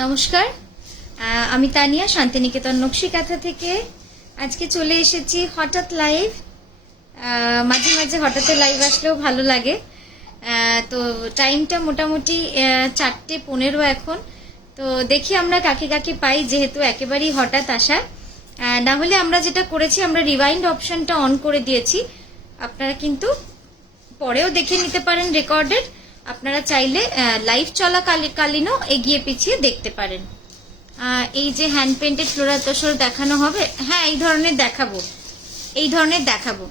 নমস্কার, আমি তানিয়া শান্তিনিকেতন নকশি কাঁথা থেকে আজকে চলে এসেছি হঠাৎ লাইভ। মাঝে মাঝে হঠাৎ লাইভ আসলেও ভালো লাগে। তো টাইমটা মোটামুটি 4:15 এখন। তো দেখি আমরা কাকে কাকে পাই, যেহেতু একেবারেই হঠাৎ আসা। না হলে আমরা যেটা করেছি, আমরা রিওয়াইন্ড অপশনটা অন করে দিয়েছি। আপনারা কিন্তু পরেও দেখে নিতে পারেন রেকর্ডেড। আপনারা চাইলে লাইভ চলাকালীনও এগিয়ে পিছিয়ে দেখতে পারেন। এই যে হ্যান্ড পেন্টেড ফ্লোরাল তোষর দেখানো হবে, হ্যাঁ এই ধরনের দেখাবো।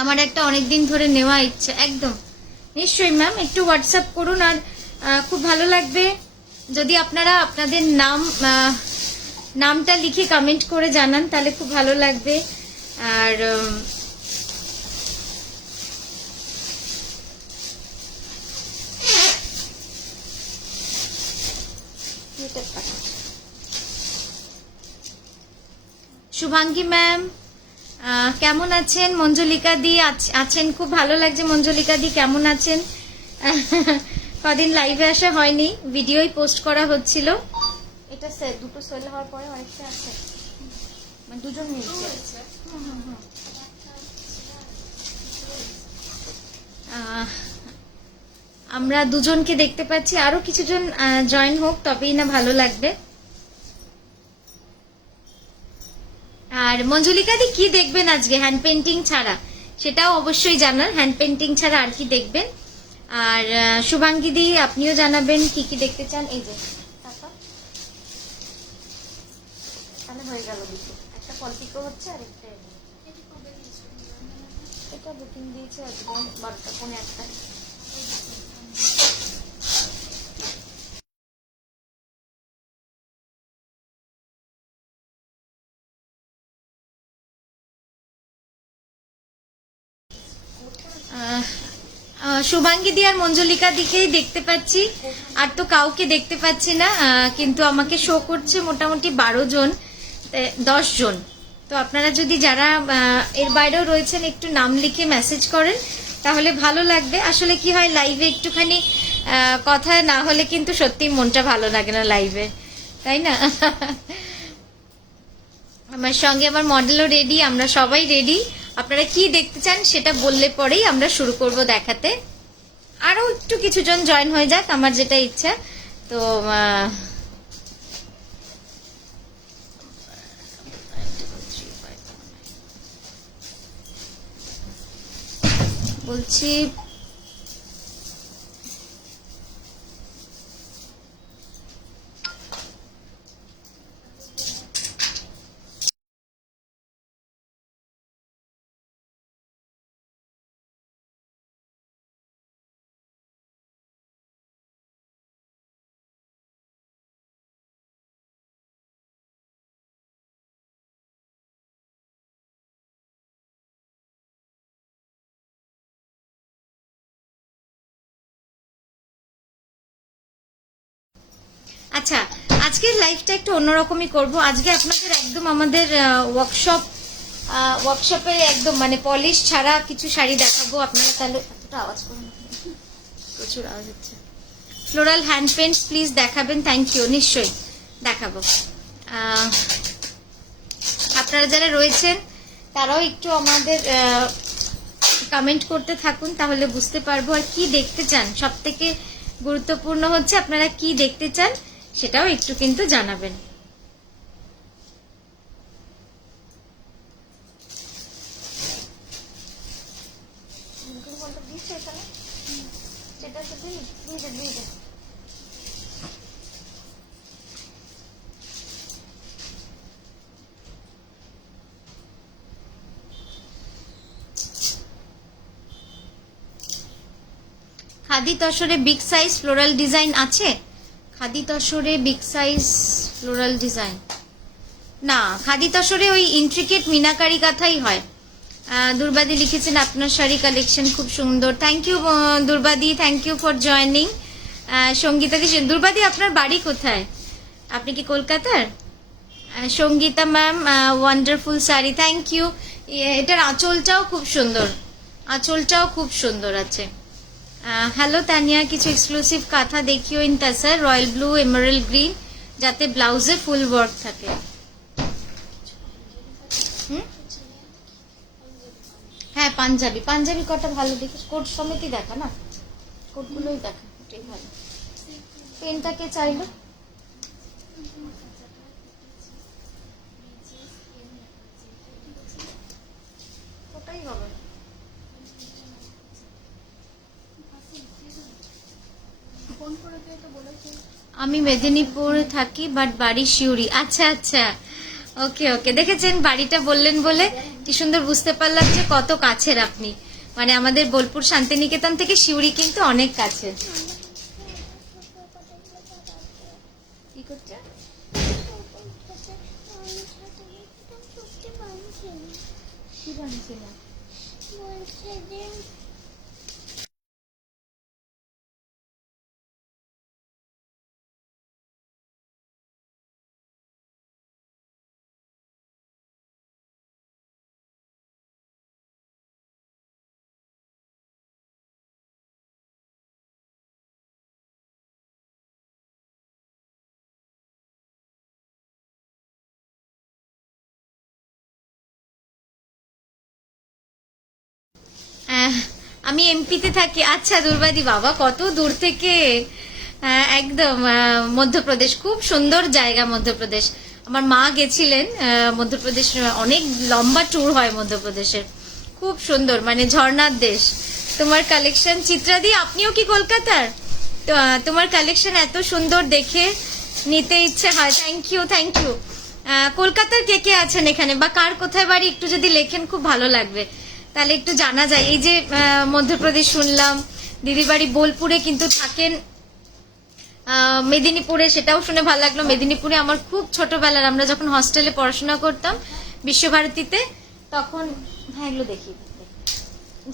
আমার একটা অনেকদিন ধরে নেওয়া ইচ্ছা। একদম নিশ্চয়ই ম্যাম, একটু হোয়াটসঅ্যাপ করুন। আর খুব ভালো লাগবে যদি আপনারা আপনাদের নামটা লিখে কমেন্ট করে জানান, তাহলে খুব ভালো লাগবে। আর শুভাঙ্গী ম্যাম কেমন আছেন? মঞ্জুলিকা দি আছেন, খুব ভালো লাগছে। মঞ্জুলিকা দি কেমন আছেন? কদিন লাইভে আসা হয়নি, ভিডিওই পোস্ট করা হচ্ছিল। এটা দুটো সেল হওয়ার পরে আরেকটা আছে, মানে দুজন মিলছে। আমরা দুজনকে দেখতে পাচ্ছি, আরো কিছুজন জয়েন হোক, তবেই না ভালো লাগবে। আর মঞ্জুলিকা দি কি দেখবেন আজকে হ্যান্ড পেন্টিং ছাড়া, সেটাও অবশ্যই জানান। হ্যান্ড পেন্টিং ছাড়া আর কি দেখবেন? আর শুভাঙ্গী দি আপনিও জানাবেন কি কি দেখতে চান। এই যে তাহলে হয়ে গেল দুটো, একটা কলপিকো হচ্ছে আর একটা এটা বুকিং দিয়েছে আজকে 12:15। শুভাঙ্গী দি আর মঞ্জুলিকা দিকেই দেখতে পাচ্ছি, আর তো কাউকে দেখতে পাচ্ছি না। কিন্তু আমাকে শো করছে মোটামুটি 12 জন, 10 জন। তো আপনারা যদি যারা এর বাইরেও রয়েছেন একটু নাম লিখে মেসেজ করেন তাহলে ভালো লাগবে। আসলে কি হয়, লাইভে একটুখানি কথা না হলে কিন্তু সত্যি মনটা ভালো লাগে না লাইভে, তাই না? আমার সঙ্গে আমার মডেলও রেডি, আমরা সবাই রেডি। আপনারা কি দেখতে চান সেটা বললে পরেই আমরা শুরু করব দেখাতে। আরো একটু কিছুজন জয়েন হয়ে যাক, আমার যেটা ইচ্ছা। তো বলছি আচ্ছা, আজকের লাইভটা একটু অন্যরকমই করব। আজকে আপনাদের একদম আমাদের ওয়ার্কশপে একদম মানে পলিশ ছাড়া কিছু শাড়ি দেখাবো। আপনারা তাহলে এতটা আওয়াজ করুন, প্রচুর আওয়াজ হচ্ছে। ফ্লোরাল হ্যান্ড পেন্টস প্লিজ দেখাবেন, থ্যাংক ইউ। নিশ্চয়ই দেখাবো। আপনারা যারা রয়েছেন তারাও একটু আমাদের কমেন্ট করতে থাকুন, তাহলে বুঝতে পারবো আর কি দেখতে চান। সব থেকে গুরুত্বপূর্ণ হচ্ছে আপনারা কি দেখতে চান সেটাও একটু কিন্তু জানাবেন। খাদি তসরে বিগ সাইজ ফ্লোরাল ডিজাইন আছে? খাদি তসরে বিগ সাইজ ফ্লোরাল ডিজাইন না, খাদি তসরে ওই ইন্ট্রিকেট মিনাকারি কাঁথাই হয়। দুর্বাদি লিখেছেন আপনার শাড়ি কালেকশন খুব সুন্দর। থ্যাংক ইউ দুর্বাদি, thank you for joining. Sangita di, দুর্বাদি আপনার বাড়ি কোথায়? আপনি কি কলকাতার? Sangita ma'am wonderful sari, thank you. এটার আঁচলটাও খুব সুন্দর, আঁচলটাও খুব সুন্দর আছে। হ্যালো তানিয়া, কিছু এক্সক্লুসিভ কাঁথা দেখিও in তাসার, royal blue, emerald green, যাতে ব্লাউজে ফুল ওয়ার্ক থাকে। হ্যাঁ পাঞ্জাবি, পাঞ্জাবি কটা ভালো দেখে, কোট সমেতই দেখা না, কোটগুলোই দেখা, এটাই ভালো। পেনটাকে চাইলো ওটাই হবে। আমি মেদিনীপুরে থাকি বাট বাড়ি শিউরি। আচ্ছা আচ্ছা, ওকে ওকে, দেখেছেন বাড়িটা বললেন বলে কি সুন্দর বুঝতে পারলাম যে কত কাছের আপনি। মানে আমাদের বোলপুর শান্তিনিকেতন থেকে শিউরি কিন্তু অনেক কাছে। কি করছে? কি বানছে না? আমি এমপিতে থাকি। আচ্ছা দুর্বাদি, বাবা কত দূর থেকে। একদম মধ্যপ্রদেশ, খুব সুন্দর জায়গা মধ্যপ্রদেশ। আমার মা গেছিলেন মধ্যপ্রদেশ, অনেক লম্বা ট্যুর হয় মধ্যপ্রদেশের, খুব সুন্দর, মানে ঝর্ণার দেশ। তোমার কালেকশন, চিত্রাদি আপনিও কি কলকাতার? তোমার কালেকশন এত সুন্দর, দেখে নিতে ইচ্ছে হয়। Thank you thank you. কলকাতার কে কে আছেন এখানে, বা কার কোথায় বাড়ি একটু যদি লেখেন খুব ভালো লাগবে, তাহলে একটু জানা যায়। এই যে মধ্যপ্রদেশ শুনলাম, দিদির বাড়ি বোলপুরে কিন্তু থাকেন, মেদিনীপুরে, সেটাও শুনে ভালো লাগলো। মেদিনীপুরে আমার খুব ছোটবেলার, আমরা যখন হস্টেলে পড়াশোনা করতাম বিশ্বভারতীতে, তখন হ্যাঁ এগুলো দেখি,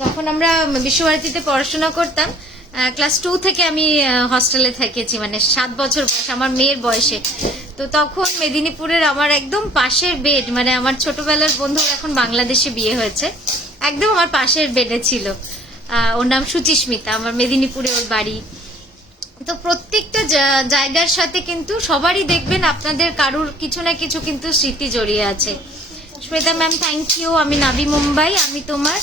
যখন আমরা বিশ্বভারতীতে পড়াশোনা করতাম ক্লাস 2 থেকে আমি হস্টেলে থেকেছি, মানে 7 বছর বয়স আমার মেয়ের বয়সে। তো তখন মেদিনীপুরের আমার একদম পাশের বেড, মানে আমার ছোটবেলার বন্ধু এখন বাংলাদেশে বিয়ে হয়েছে, একদম আমার পাশের বেডে ছিল। ওর নাম সুচিস্মিতা, আমার মেদিনীপুরে ওর বাড়ি। তো প্রত্যেকটা জায়গার সাথে কিন্তু সবারই দেখবেন আপনাদের কারুর কিছু না কিছু কিন্তু স্মৃতি জড়িয়ে আছে। Shweta ma'am thank you. আমি নাবি মুম্বাই, আমি তোমার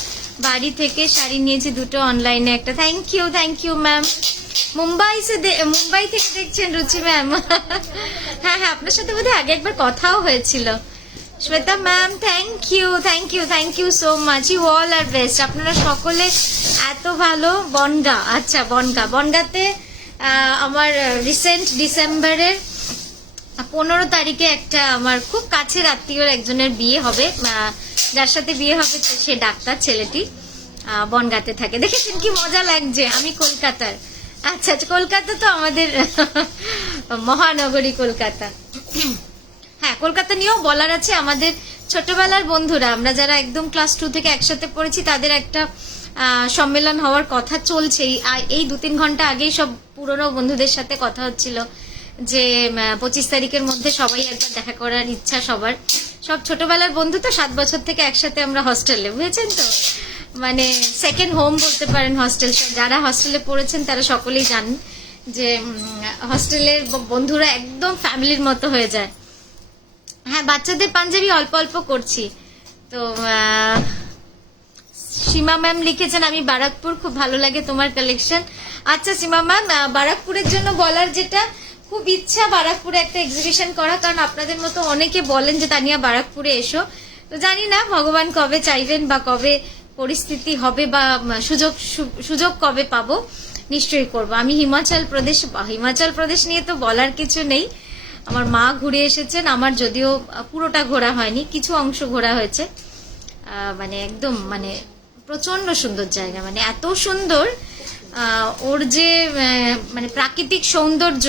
বাড়ি থেকে শাড়ি নিয়েছি দুটো, অনলাইনে একটা। Thank you ma'am. মুম্বাই থেকে দেখছেন রুচি ম্যাম? হ্যাঁ হ্যাঁ, আপনার সাথে বোধহয় আগে একবার কথাও হয়েছিল। Shweta ma'am thank you so much, you all আর বেস্ট। আপনারা সকলে এত ভালো। বনগা, আচ্ছা বনগাতে আমার রিসেন্ট ডিসেম্বরের 15 তারিখে একটা আমার খুব কাছের আত্মীয়র একজনের বিয়ে হবে, যার সাথে বিয়ে হবে সে ডাক্তার, ছেলেটি বনগাঁতে থাকে। দেখেছেন কি মজা লাগছে। আমি কলকাতার। আচ্ছা আচ্ছা, কলকাতা তো আমাদের মহানগরী কলকাতা। হ্যাঁ, কলকাতা নিয়েও বলার আছে। আমাদের ছোটবেলার বন্ধুরা, আমরা যারা একদম ক্লাস 2 থেকে একসাথে পড়েছি, তাদের একটা সম্মেলন হওয়ার কথা চলছে। এই 2-3 ঘন্টা আগেই সব পুরনো বন্ধুদের সাথে কথা হচ্ছিল যে 25 তারিখের মধ্যে সবাই একবার দেখা করার ইচ্ছা সবার। সব ছোটবেলার বন্ধু তো, 7 বছর থেকে একসাথে আমরা হস্টেলে, বুঝেছেন তো, মানে সেকেন্ড হোম বলতে পারেন হস্টেল। যারা হস্টেলে পড়েছেন তারা সকলেই জানেন যে হস্টেলের বন্ধুরা একদম ফ্যামিলির মতো হয়ে যায়। হ্যাঁ, বাচ্চাদের পাঞ্জাবি অল্প অল্প করছি তো। সীমা ম্যাম লিখেছেন আমি বারাকপুর, খুব ভালো লাগে তোমার কালেকশন। আচ্ছা সীমা ম্যাম, বারাকপুরের জন্য বলার যেটা খুব ইচ্ছা, বারাকপুরে একটা এক্সিবিশন করা, কারণ আপনাদের মতো অনেকে বলেন যে তানিয়া বারাকপুরে এসো। তো জানি না ভগবান কবে চাইবেন বা কবে পরিস্থিতি হবে বা সুযোগ কবে পাবো, নিশ্চয়ই করব। আমি হিমাচল প্রদেশ নিয়ে তো বলার কিছু নেই। আমার মা ঘুরে এসেছেন, আমার যদিও পুরোটা ঘোরা হয়নি, কিছু অংশ ঘোরা হয়েছে। মানে একদম মানে প্রচন্ড সুন্দর জায়গা, মানে এত সুন্দর, ওর যে মানে প্রাকৃতিক সৌন্দর্য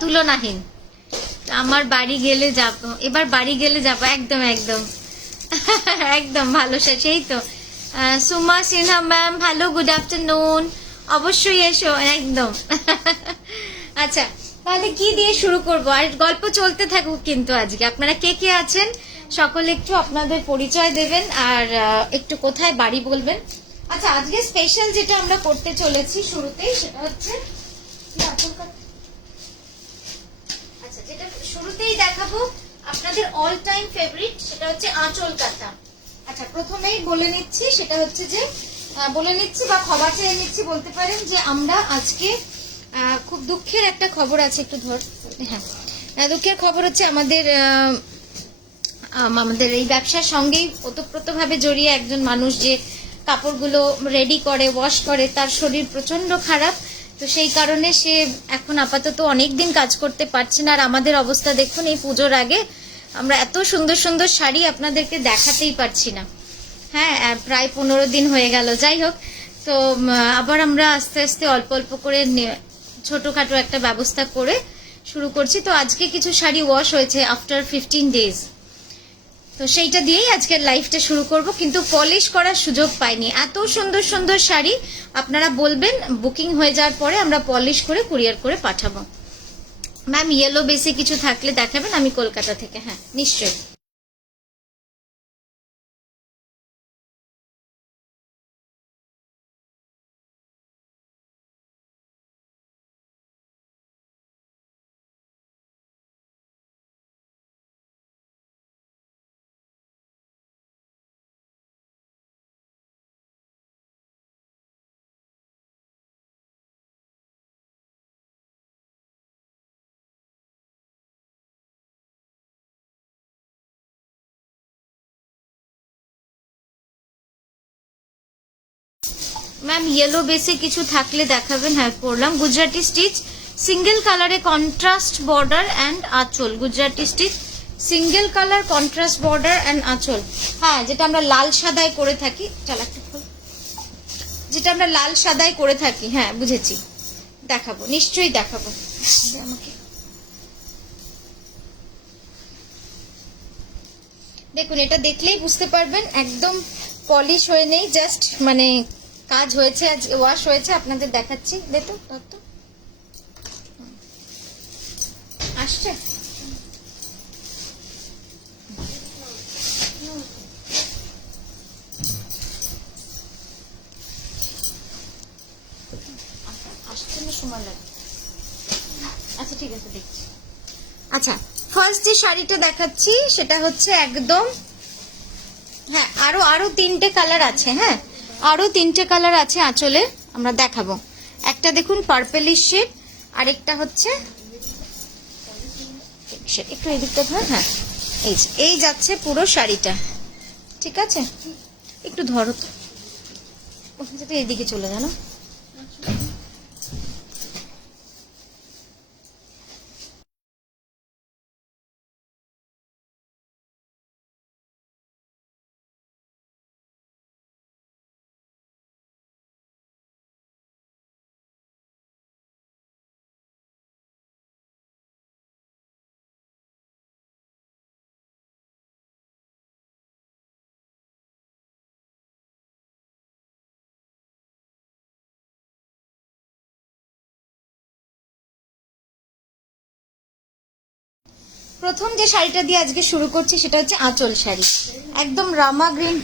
তুলনাহীন। আমার বাড়ি গেলে যাব, এবার বাড়ি গেলে যাব, একদম একদম একদম ভালো। সেই তো Suma Sinha ma'am, hello good afternoon, অবশ্যই এসো একদম। আচ্ছা, তাহলে কি দিয়ে শুরু করব? আর গল্প চলতে থাকুক কিন্তু। আজকে আপনারা কে কে আছেন সকলে একটু আপনাদের পরিচয় দেবেন, আর একটু কোথায় বাড়ি বলবেন। আচ্ছা, আজকে স্পেশাল যেটা আমরা করতে চলেছি শুরুতেই সেটা হচ্ছে আচ্ছা, যেটা শুরুতেই দেখাবো আপনাদের অল টাইম ফেভারিট, সেটা হচ্ছে আঁচল কাটা। আচ্ছা, প্রথমেই বলে নিচ্ছি, সেটা হচ্ছে যে বলে নিচ্ছি বা ক্ষমা চেয়ে নিচ্ছি বলতে পারেন, যে আমরা আজকে খুব দুঃখের একটা খবর আছে, একটু ধর। হ্যাঁ, দুঃখের খবর হচ্ছে আমাদের এই ব্যবসার সঙ্গেই ওতপ্রোতভাবে জড়িয়ে একজন মানুষ, যে কাপড়গুলো রেডি করে, ওয়াশ করে, তার শরীর প্রচন্ড খারাপ। তো সেই কারণে সে এখন আপাতত অনেক দিন কাজ করতে পারছে না। আর আমাদের অবস্থা দেখুন, এই পুজোর আগে আমরা এত সুন্দর সুন্দর শাড়ি আপনাদেরকে দেখাতেই পারছি না। হ্যাঁ, প্রায় 15 দিন হয়ে গেল। যাই হোক, তো আবার আমরা আস্তে আস্তে অল্প অল্প করে ছোটখাটো একটা ব্যবস্থা করে শুরু করছি। তো আজকে কিছু শাড়ি ওয়াশ হয়েছে আফটার 15 ডেজ, তো সেইটা দিয়েই আজকের লাইফটা শুরু করব। কিন্তু পলিশ করার সুযোগ পাইনি। এত সুন্দর সুন্দর শাড়ি আপনারা বলবেন, বুকিং হয়ে যাওয়ার পরে আমরা পলিশ করে কুরিয়ার করে পাঠাবো। ম্যাম, ইয়েলো বেসে কিছু থাকলে দেখাবেন, আমি কলকাতা থেকে। হ্যাঁ, নিশ্চয়ই। ম্যাম, ইয়েলো বেসে কিছু থাকলে দেখাবেন। হ্যাঁ, করলাম। গুজরাটি স্টিচ, সিঙ্গেল কালারে কন্ট্রাস্ট বর্ডার অ্যান্ড আঁচল। Gujarati stitch, single colour contrast border and আঁচল। হ্যাঁ, যেটা আমরা লাল সাদায় করে থাকি। যেটা আমরা লাল সাদায় করে থাকি। হ্যাঁ, বুঝেছি, দেখাবো, নিশ্চয়ই দেখাবো। আমাকে দেখুন, এটা দেখলেই বুঝতে পারবেন একদম পলিশ হয়ে নেই, জাস্ট মানে কাজ হয়েছে, আজ ওয়াশ হয়েছে। আপনাদের দেখাচ্ছি, দেখো তো আসছে। আসছে না, সময় লাগে। আচ্ছা, ঠিক আছে, দেখছি। আচ্ছা, ফার্স্ট যে শাড়িটা দেখাচ্ছি সেটা হচ্ছে একদম, হ্যাঁ, আরো 3টে কালার আছে। হ্যাঁ, আরো 3টে কালার আছে আঁচলে, আমরা দেখাবো। একটা দেখুন পার্পেলিশ শেড, আরেকটা হচ্ছে একটু এদিকটা ধর। হ্যাঁ, এই যাচ্ছে পুরো শাড়িটা, ঠিক আছে? একটু ধরো তো, যাতে এদিকে চলে জানো। প্রথম যে শাড়িটা দিয়ে আজকে শুরু করছি সেটা হচ্ছে আঁচল শাড়ি, একদম রামা গ্রিন।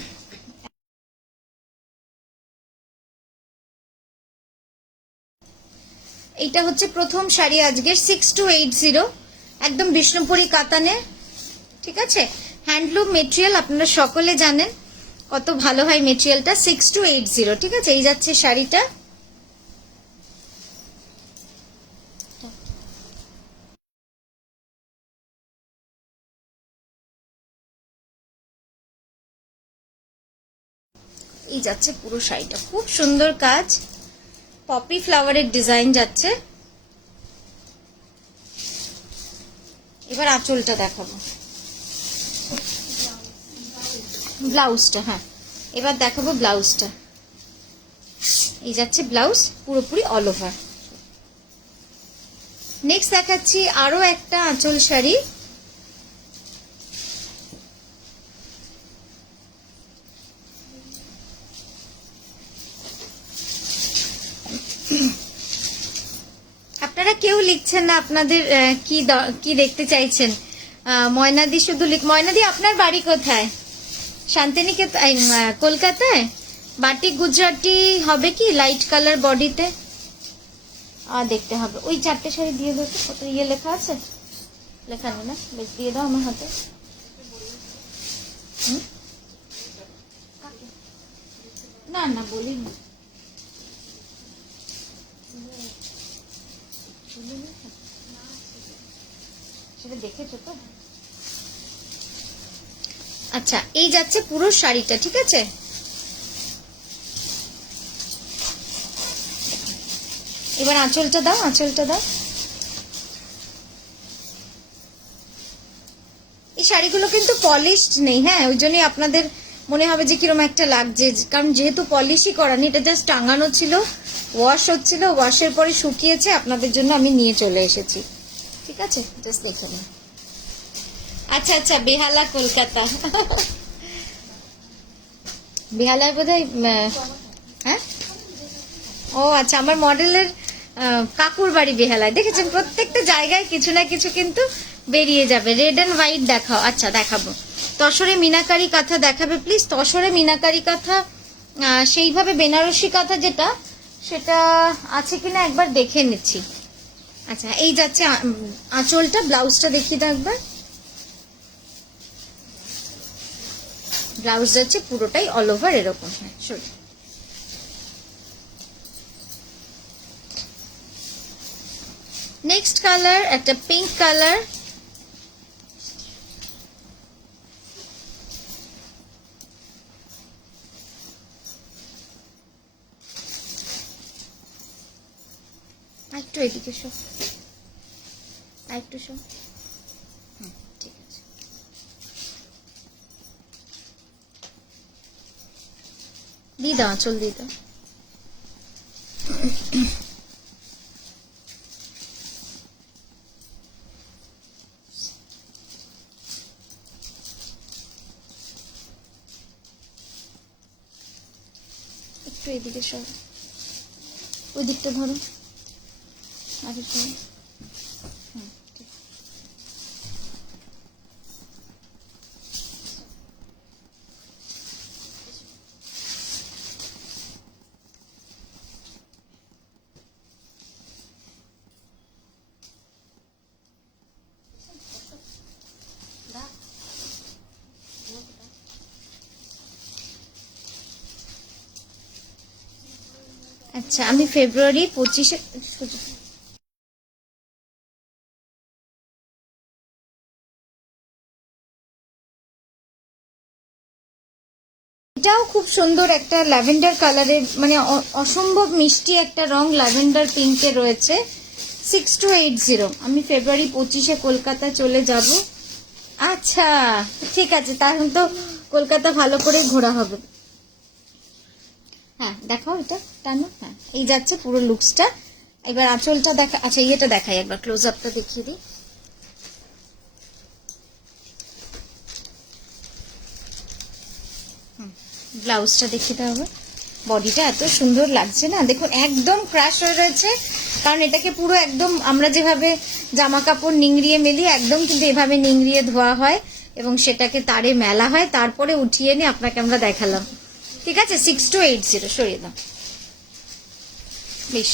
এইটা হচ্ছে প্রথম শাড়ি আজকের, 6280, একদম বিষ্ণুপুরি কাতানে, ঠিক আছে? হ্যান্ডলুম মেটেরিয়াল, আপনারা সকলে জানেন কত ভালো হয় মেটেরিয়ালটা। 6280, ঠিক আছে? এই যাচ্ছে শাড়িটা। এই যাচ্ছে পুরো শাড়িটা, খুব সুন্দর কাজ, পপি ফ্লাওয়ারের ডিজাইন যাচ্ছে। এবার আঁচলটা দেখাবো, ব্লাউজটা। হ্যাঁ, এবার দেখাবো ব্লাউজটা। এই যাচ্ছে ব্লাউজ, পুরোপুরি অল ওভার। নেক্সট দেখাচ্ছি আরো একটা আঁচল শাড়ি, আপনারা কেউ লিখছেন না আপনাদের কি দেখতে চাইছেন। ময়নাদি শুধু ময়নাদি, আপনার বাড়ি কোথায়? শান্তিনিকেতন, কলকাতায়? বাটিক গুজরাটি হবে কি লাইট কালার বডিতে? দেখতে হবে। ওই 4টে শাড়ি দিয়ে দাও তো। কত ইয়ে লেখা আছে? লেখা নেই না? বেশ, দিয়ে দাও আমার হাতে। না না, বলিনি। সেটা দেখেছো তো? আচ্ছা, এই যাচ্ছে পুরো শাড়িটা, ঠিক আছে? এবার আঁচলটা দাও, আঁচলটা দাও। এই শাড়িগুলো কিন্তু পলিশড নেই, হ্যাঁ, ওই জন্যই আপনাদের মনে হবে যে কিরকম একটা লাগছে, কারণ যেহেতু পলিশই করা নেই, এটা জাস্ট টাঙানো ছিল, ওয়াশ হচ্ছিল, ওয়াশের পরে শুকিয়েছে, আপনাদের জন্য আমি নিয়ে চলে এসেছি, ঠিক আছে? জাস্ট দেখে নিন। আচ্ছা আচ্ছা, বেহালা কলকাতা। বেহালায় বোধহয়, হ্যাঁ, ও আচ্ছা, আমার মডেলের কাকুর বাড়ি বেহালায়। দেখেছেন, প্রত্যেকটা জায়গায় কিছু না কিছু কিন্তু বেরিয়ে যাবে। রেড অ্যান্ড হোয়াইট দেখাও। আচ্ছা, দেখাবো। তসরে মিনাকারি কাঁথা দেখাবে প্লিজ। তসরে মিনাকারি কাঁথা, সেইভাবে বেনারসি কাঁথা যেটা, সেটা আছে কিনা একবার দেখে নিচ্ছি। আচ্ছা, এই যাচ্ছে আঁচলটা। ব্লাউজটা দেখিয়ে দাও একবার। ব্লাউজ যাচ্ছে পুরোটাই অল ওভার এরকম। হ্যাঁ, সরি। নেক্সট কালার একটা পিঙ্ক কালার। একটু এদিকে শো, একটু শো। ঠিক আছে। দিয়ে দাও, আঁচল দিয়ে দাও। একটু এদিকে সর, ওই দিকটা ধরো, আগে সরো। আচ্ছা, আমি ফেব্রুয়ারি 25-এ, এটাও খুব সুন্দর একটা ল্যাভেন্ডার কালারের, মানে অসম্ভব মিষ্টি একটা রং, ল্যাভেন্ডার পিঙ্কে রয়েছে। 6280। আমি ফেব্রুয়ারি 25-এ কলকাতা চলে যাব। আচ্ছা, ঠিক আছে, তাহলে তো কলকাতা ভালো করে ঘোরা হবে। হ্যাঁ, দেখাও এটা, টানো। হ্যাঁ, এই যাচ্ছে পুরো লুকসটা। এবার আঁচলটা দেখা। আচ্ছা, ইয়েটা দেখাই একবার, ক্লোজ আপটা দেখিয়ে দিই। ব্লাউজটা দেখিয়ে দেওয়া হবে। বডিটা এত সুন্দর লাগছে না, দেখুন, একদম ক্রাশ হয়ে রয়েছে। কারণ এটাকে পুরো একদম আমরা যেভাবে জামা কাপড় নিংড়িয়ে মেলি, একদম কিন্তু এভাবে নিংড়িয়ে ধোয়া হয় এবং সেটাকে তারে মেলা হয়, তারপরে উঠিয়ে নিয়ে আপনাকে আমরা দেখালাম, ঠিক আছে? 6280, সরিয়ে দাও। বেশ।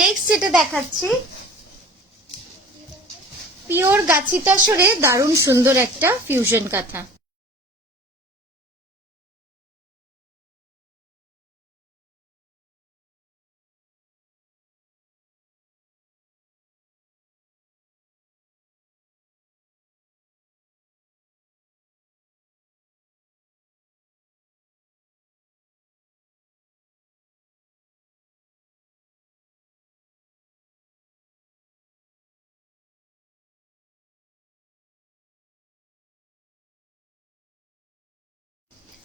নেক্সট যেটা দেখাচ্ছি, পিওর গাছি তসরে দারুণ সুন্দর একটা ফিউশন কাঁথা।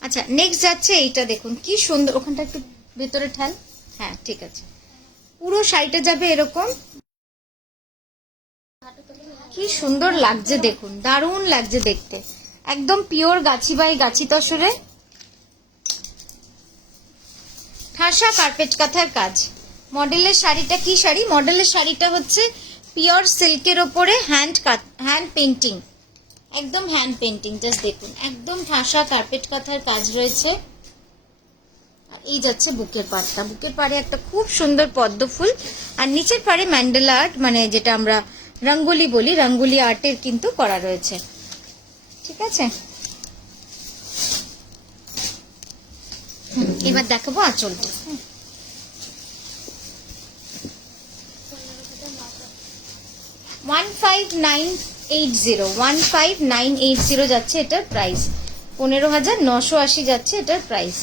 আচ্ছা নেক্সট যাচ্ছে এইটা, দেখুন কি সুন্দর, ওখানটা একটু ভেতরে ঠেল, হ্যাঁ ঠিক আছে। পুরো শাড়িটা যাবে এরকম, কি সুন্দর লাগছে দেখুন, দারুণ লাগছে দেখতে, একদম পিওর গাছি বাই গাছি তসরে ঠাসা কার্পেট কাঁথার কাজ। মডেলের শাড়িটা কি শাড়ি? মডেলের শাড়িটা হচ্ছে পিওর সিল্কের ওপরে হ্যান্ড পেন্টিং, একদম হ্যান্ড পেন্টিং, জাস্ট দেখুন একদম ঠাসা কার্পেট কাঁথার কাজ রয়েছে। আর এই যাচ্ছে বুকের পাড়টা, বুকের পাড়ে একটা খুব সুন্দর পদ্ম ফুল, আর নিচের পাড়ে ম্যান্ডেলা আর্ট, মানে যেটা আমরা রঙ্গোলি বলি, রঙ্গোলি আর্টের কিন্তু করা রয়েছে। ঠিক আছে, এবার দেখাবো আঁচলটা। 15,980 যাচ্ছে এটার প্রাইস, 15,980 যাচ্ছে এটার প্রাইস।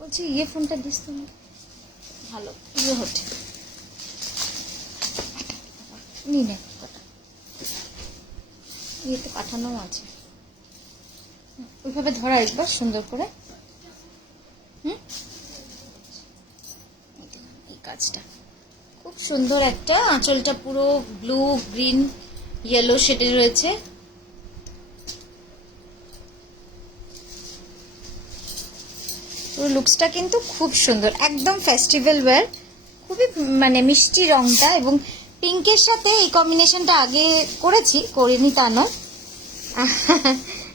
বলছি ইয়ে ফোনটা দিস তুমি, ভালো ইয়ে হচ্ছে নিয়ে ইয়েতে পাঠানো আছে, ওইভাবে ধরা একবার সুন্দর করে। এই কাজটা খুব সুন্দর, একটা আঁচলটা পুরো ব্লু গ্রিন ইয়েলো শেডে রয়েছে। পুরো লুকসটা কিন্তু খুব সুন্দর, একদম ফেস্টিভ্যাল ওয়্যার, খুবই মানে মিষ্টি রংটা, এবং পিঙ্কের সাথে এই কম্বিনেশনটা আগে করিনি তা নয়।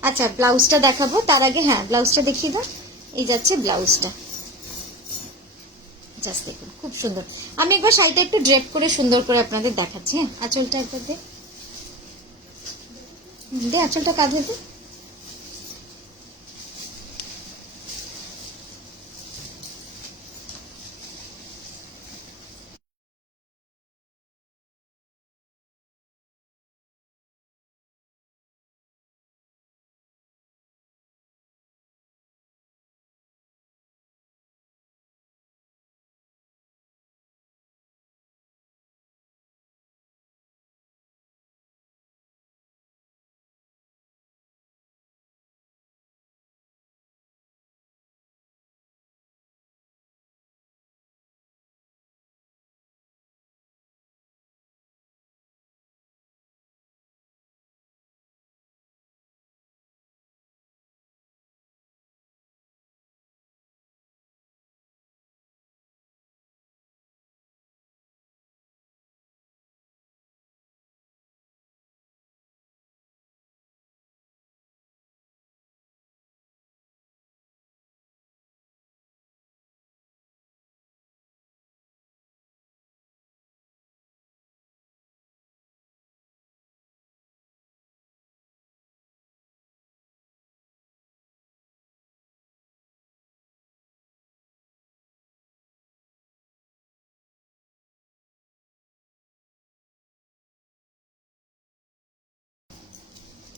আচ্ছা ব্লাউজটা দেখাবো তার আগে, হ্যাঁ ব্লাউজটা দেখিয়ে দাও, এই যাচ্ছে ব্লাউজটা, জাস্ট দেখুন খুব সুন্দর। আমি একবার শাড়িটা একটু ড্রেপ করে সুন্দর করে আপনাদের দেখাচ্ছি। হ্যাঁ আঁচলটা একবার দে আঁচলটা কাঁধে দে।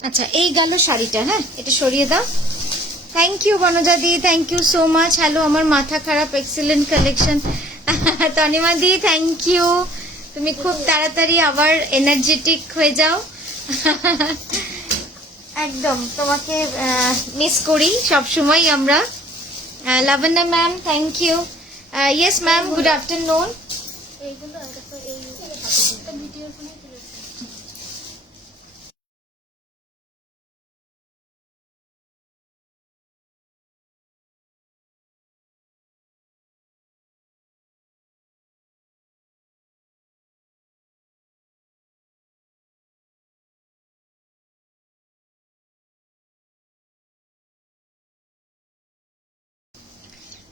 আচ্ছা এই গেল শাড়িটা, হ্যাঁ এটা সরিয়ে দাও। Thank you Banaja di, thank you so much. Hello আমার মাথা খারাপ, excellent collection. Tanima di thank you, তুমি খুব তাড়াতাড়ি আবার এনার্জেটিক হয়ে যাও। একদম তোমাকে মিস করি সব সময় আমরা। Labanya ma'am thank you. Yes ma'am, good afternoon.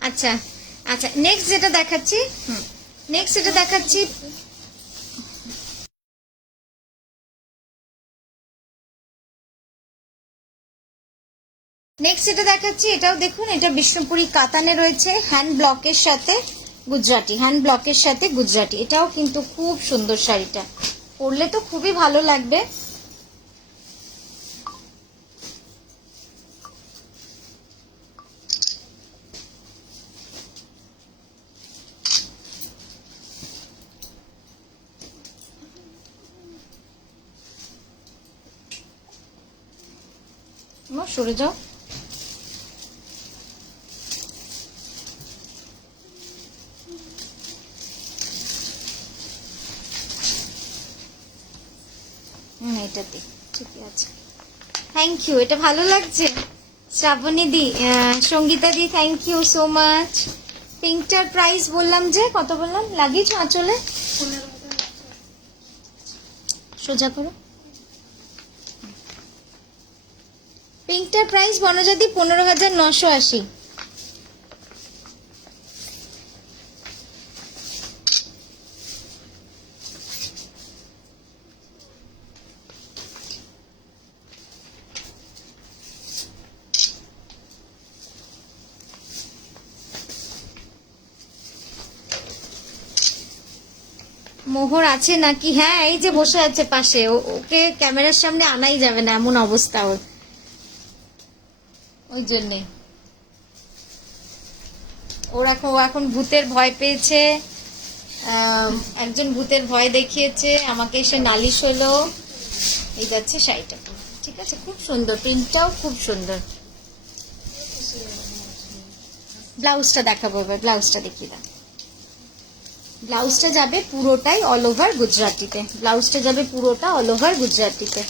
আচ্ছা আচ্ছা নেক্সট যেটা দেখাচ্ছি, নেক্সট এটা দেখাচ্ছি, এটাও দেখুন, এটা বিষ্ণুপুরি কাতানে রয়েছে, হ্যান্ড ব্লকের সাথে গুজরাটি, হ্যান্ড ব্লকের সাথে গুজরাটি। এটাও কিন্তু খুব সুন্দর শাড়িটা, পরলে তো খুবই ভালো লাগবে। সরে যাও। এটাতে ঠিকই আছে, থ্যাংক ইউ। এটা ভালো লাগছে Shrabani di, Sangita di, thank you so much. পিঙ্কটার প্রাইস বললাম যে কত বললাম, লাগিয়েছো আঁচলে, সোজা করো। পিঙ্কটার প্রাইস বনজাদি 15,980। মোহর আছে নাকি? হ্যাঁ, এই যে বসে আছে পাশে, ওকে ক্যামেরার সামনে আনাই যাবে না, এমন অবস্থা ওর, ওই জন্যে ও এখন ভূতের ভয় পেয়েছে। একজন ভূতের ভয় দেখিয়েছে, আমাকে এসে নালিশ হলো। এই যাচ্ছে শাড়িটা, ঠিক আছে, খুব সুন্দর, প্রিন্টটাও খুব সুন্দর। ব্লাউজটা দেখাবো এবার, ব্লাউজটা দেখিয়ে দাও। ব্লাউজটা যাবে পুরোটাই অল ওভার গুজরাটিতে, ব্লাউজটা যাবে পুরোটা অল ওভার গুজরাটিতে।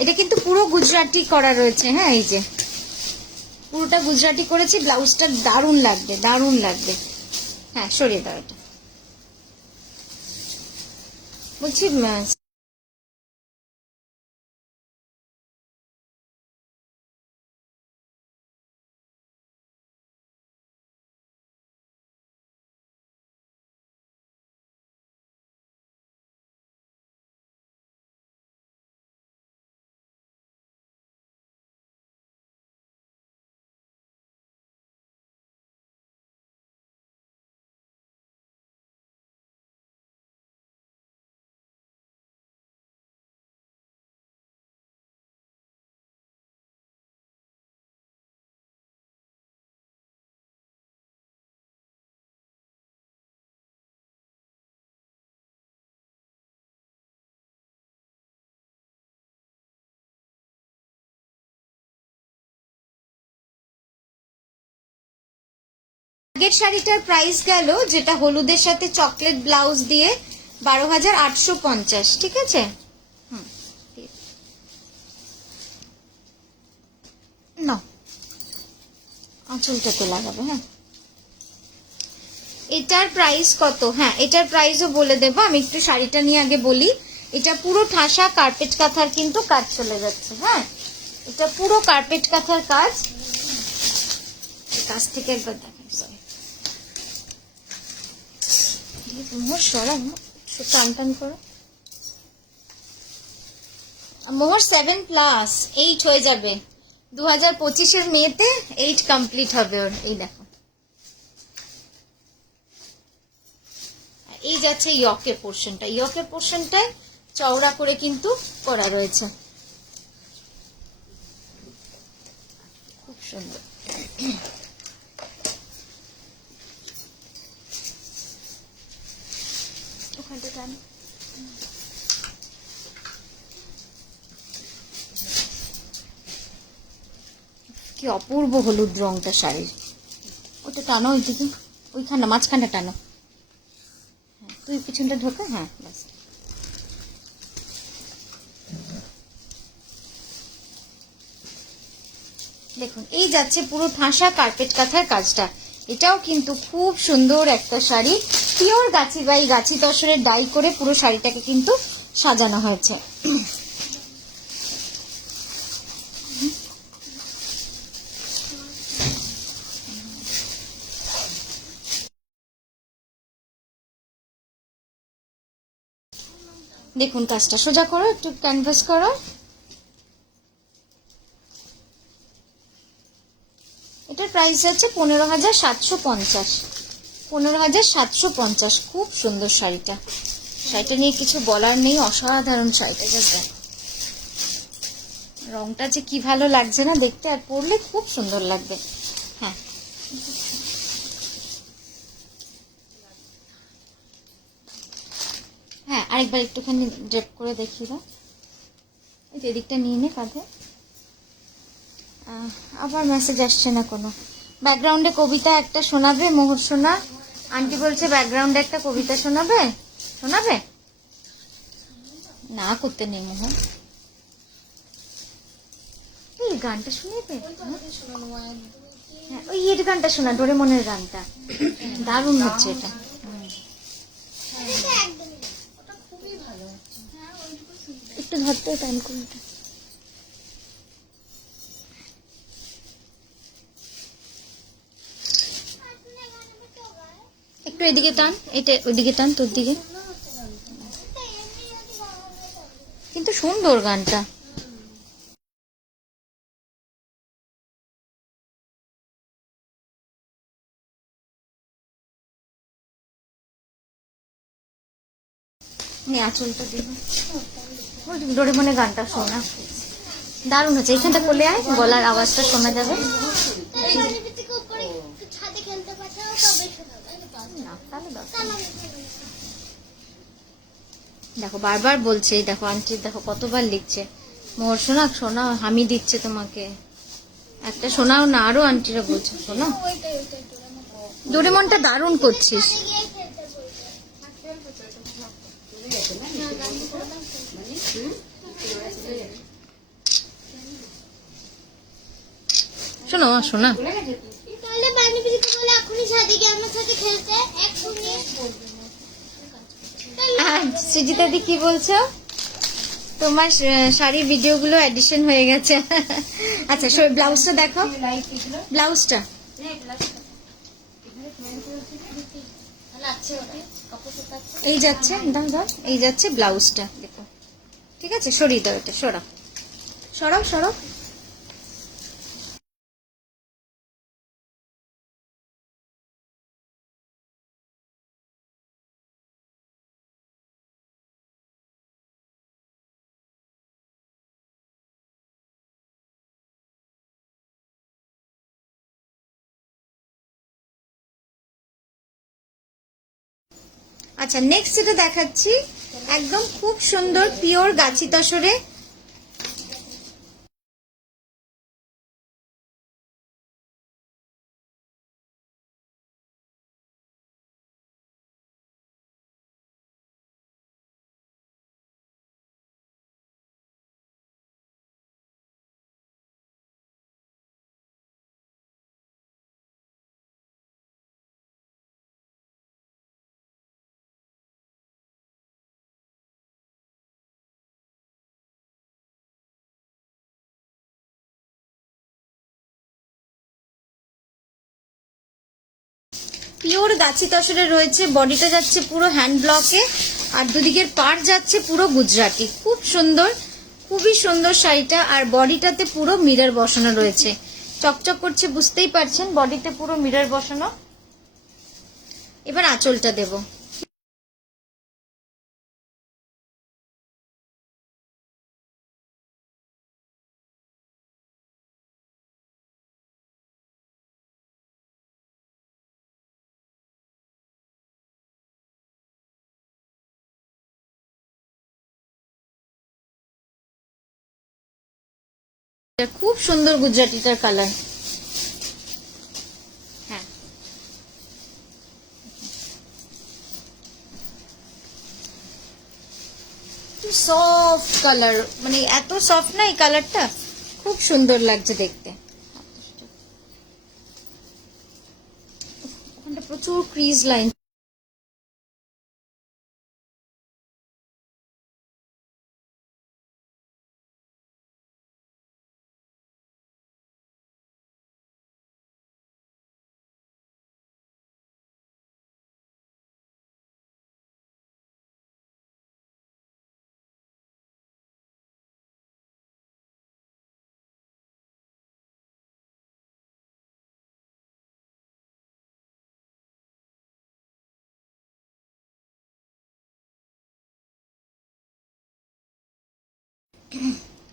এটা কিন্তু পুরো গুজরাটি করা রয়েছে, হ্যাঁ, এই যে পুরোটা গুজরাটি করেছি। ব্লাউজটা দারুণ লাগবে, দারুণ লাগবে। হ্যাঁ, সরিয়ে দাও এটা, বলছি। আগের শাড়িটার প্রাইস গেল, যেটা হলুদের সাথে চকলেট ব্লাউজ দিয়ে, 12,850, ঠিক আছে। না, আঁচলটাতে লাগাবে। হ্যাঁ, এটার প্রাইস কত? হ্যাঁ, এটার প্রাইসও বলে দেবো, আমি একটু শাড়িটা নিয়ে আগে বলি। এটা পুরো ঠাসা কার্পেট কাঁথার কিন্তু কাজ চলে যাচ্ছে। হ্যাঁ, এটা পুরো কার্পেট কাঁথার কাজ। কাছ থেকে একবার দেখাই, সরি মোহর সরা, টান টান করো। মোহর 7+, 8 হয়ে যাবে 2025-এর মেতে, 8 কমপ্লিট হবে ওর। এই দেখো, এই যাচ্ছে ইয়কের পোর্শনটা, ইয়কের পোর্শনটায় চওড়া করে কিন্তু করা রয়েছে, খুব সুন্দর। ওখানটা টান। কি অপূর্ব হলুদ রংটা শাড়ির। ওটা টানো, ওইদিকে, ওইখানটা মাঝখানটা টানো। হ্যাঁ, তুই পিছনটা ঢোকা। হ্যাঁ, বাস। দেখুন, এই যাচ্ছে পুরো ঠাসা কার্পেট কাঁথার কাজটা। এটাও কিন্তু খুব সুন্দর একটা sari, pure Gachhi by Gachhi তসরের die করে পুরো শাড়িটাকে কিন্তু সাজানো হয়েছে। দেখুন কাজটা, সোজা করো, একটু ক্যানভাস করো। এটার প্রাইস যাচ্ছে 15,750। 15,750। খুব সুন্দর শাড়িটা। শাড়িটা নিয়ে কিছু বলার নেই, অসাধারণ শাড়িটা। জাস্ট রংটা যে কি ভালো লাগছে না দেখতে, আর পরলে খুব সুন্দর লাগবে। হ্যাঁ, হ্যাঁ, আরেকবার একটুখানি ড্রেপ করে দেখিয়ে দাও। এই যে এদিকটা নিয়ে নে কাঁধে। আবার মেসেজ আসছে না কোনো। ব্যাকগ্রাউন্ডে কবিতা একটা শোনাবে মোহর সোনা? আন্টি বলছে ব্যাকগ্রাউন্ডে একটা কবিতা শোনাবে। শোনাবে না করতে নেই মোহর। এই গানটা শুনেবে। হ্যাঁ, ওই এর গানটা শোনা, ডোরেমনের গানটা দারুণ হচ্ছে এটা। একটু ধরতে টাইম করে। একটু এদিকে টান, এটা ওইদিকে টান, তোর দিকে। কিন্তু সুন্দর গানটা। আঁচলটা দেবো। ডোরেমনের গানটা শোনা দারুণ হচ্ছে। এখানটা করলে আয়, গলার আওয়াজটা শোনা যাবে। দেখো বারবার বলছে, দেখো আন্টি দেখো কতবার লিখছে মোহর সোনা শোনা, হামি দিচ্ছে তোমাকে। একটা শোনাও না, আরো আন্টিরা বলছে শোনো। ডোরেমনটা দারুণ করছিস। শোনো শোনা। সুজিতাদি কি বলছো? তোমার শাড়ির ভিডিওগুলো এডিশন হয়ে গেছে। আচ্ছা ব্লাউজটা দেখো, ব্লাউজটা। এই যাচ্ছে, দাও দাও, এই যাচ্ছে ব্লাউজটা দেখো। ঠিক আছে, সরিয়ে দাও, এটা সরাও সরাও সরাও। আচ্ছা নেক্সট যেটা দেখাচ্ছি, একদম খুব সুন্দর পিওর গাছি তসরে। পিওর গাছি তসরে রয়েছে। বডিটা যাচ্ছে পুরো হ্যান্ড ব্লকে, আর দুদিকের পাড় যাচ্ছে পুরো গুজরাটি। খুব সুন্দর, খুবই সুন্দর শাড়িটা। আর বডিটাতে পুরো মিরর বসানো রয়েছে, চকচক করছে, বুঝতেই পারছেন বডিতে পুরো মিরর বসানো। এবার আঁচলটা দেবো। খুব সুন্দর গুজরাটিটার কালার। হ্যাঁ, সফট কালার, মানে এত সফট না এই কালারটা, খুব সুন্দর লাগছে দেখতে। ওখানটা প্রচুর ক্রিজ লাইন।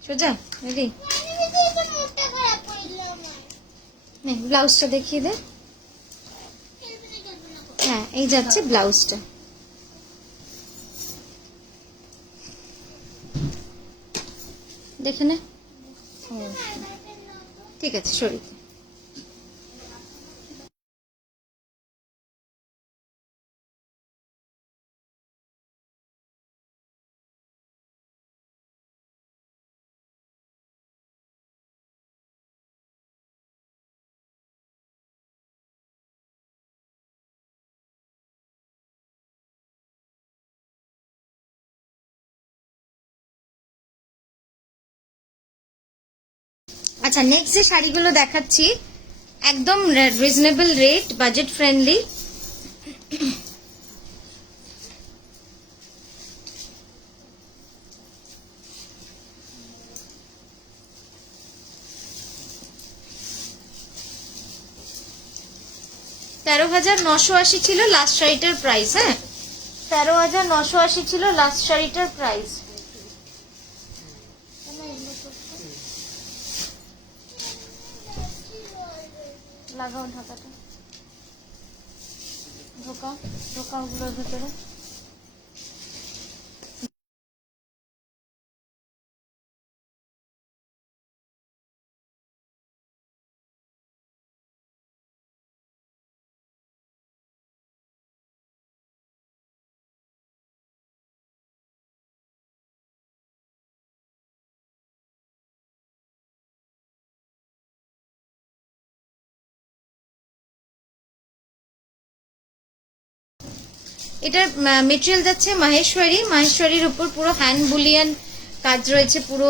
সোজা রেডি। ব্লাউজটা দেখিয়ে দে। হ্যাঁ এই যাচ্ছে ব্লাউজটা। দেখে নে। ঠিক আছে সরি। আচ্ছা নেক্সট যে শাড়িগুলো দেখাচ্ছি একদম রিজনেবল রেট, বাজেট ফ্রেন্ডলি। $13,980 ছিল লাস্ট শাড়িটার প্রাইস। হ্যাঁ 13,980 ছিল লাস্ট শাড়িটার প্রাইস। লাগাও ঢাকাটা, ঢোকাও ঢোকাও ওগুলোর ভেতরে। এটার মেটেরিয়াল যাচ্ছে মাহেশ্বরী। মাহেশ্বরীর উপর পুরো হ্যান্ড বুলিয়ান কাজ রয়েছে, পুরো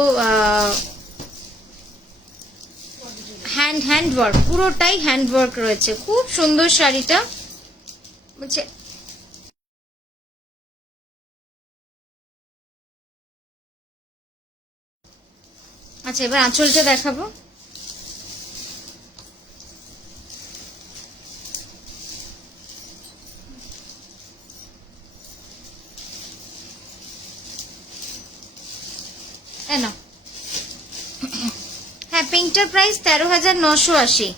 হ্যান্ড ওয়ার্ক, পুরোটাই হ্যান্ড ওয়ার্ক রয়েছে। খুব সুন্দর শাড়িটা বলছে। আচ্ছা এবার আঁচলটা দেখাবো। না হ্যাঁ পিঙ্কটার প্রাইস 13,980,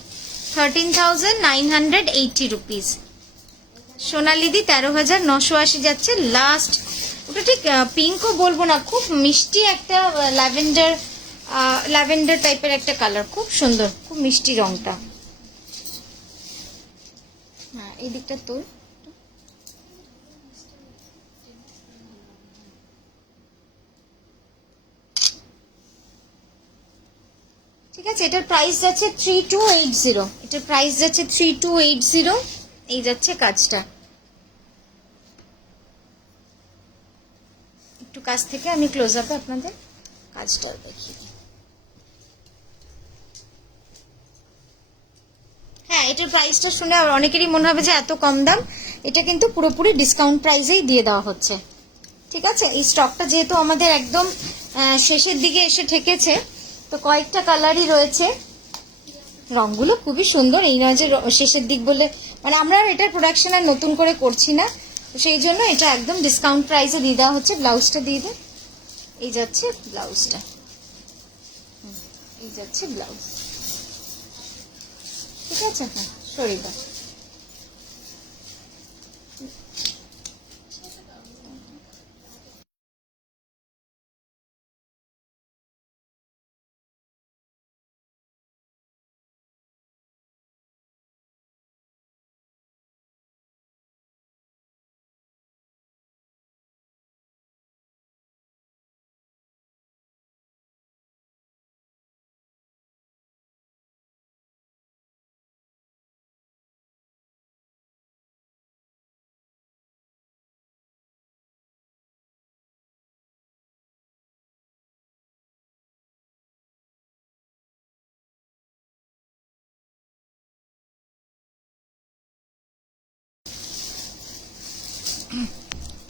13,980 রুপিস। সোনালিদি 13,980 যাচ্ছে লাস্ট। ওটা ঠিক পিঙ্কও বলবো না, খুব মিষ্টি একটা ল্যাভেন্ডার টাইপের একটা কালার, খুব সুন্দর, খুব মিষ্টি রংটা। হ্যাঁ এই দিকটা তোর। ঠিক আছে এটার প্রাইস যাচ্ছে 3,280। এটার প্রাইস যাচ্ছে 3,280। এই যাচ্ছে কাজটা। একটু কাছ থেকে আমি ক্লোজ আপে আপনাদের কাজটা দেখিয়ে দিই। হ্যাঁ এটার প্রাইসটা শুনে অনেকেরই মনে হবে যে এত কম দাম, এটা কিন্তু পুরোপুরি ডিসকাউন্ট প্রাইসেই দিয়ে দেওয়া হচ্ছে। ঠিক আছে এই স্টকটা যেহেতু আমাদের একদম শেষের দিকে এসে ঠেকেছে, তো কয়েকটা কালারই রয়েছে। রংগুলো খুবই সুন্দর, এই নয় যে শেষের দিক বলে মানে আমরা এটার প্রোডাকশন আর নতুন করে করছি না, তো সেই জন্য এটা একদম ডিসকাউন্ট প্রাইসে দিয়ে দেওয়া হচ্ছে। ব্লাউজটা দিয়ে দে। এই যাচ্ছে ব্লাউজটা, এই যাচ্ছে ব্লাউজ। ঠিক আছে হ্যাঁ সরিদা।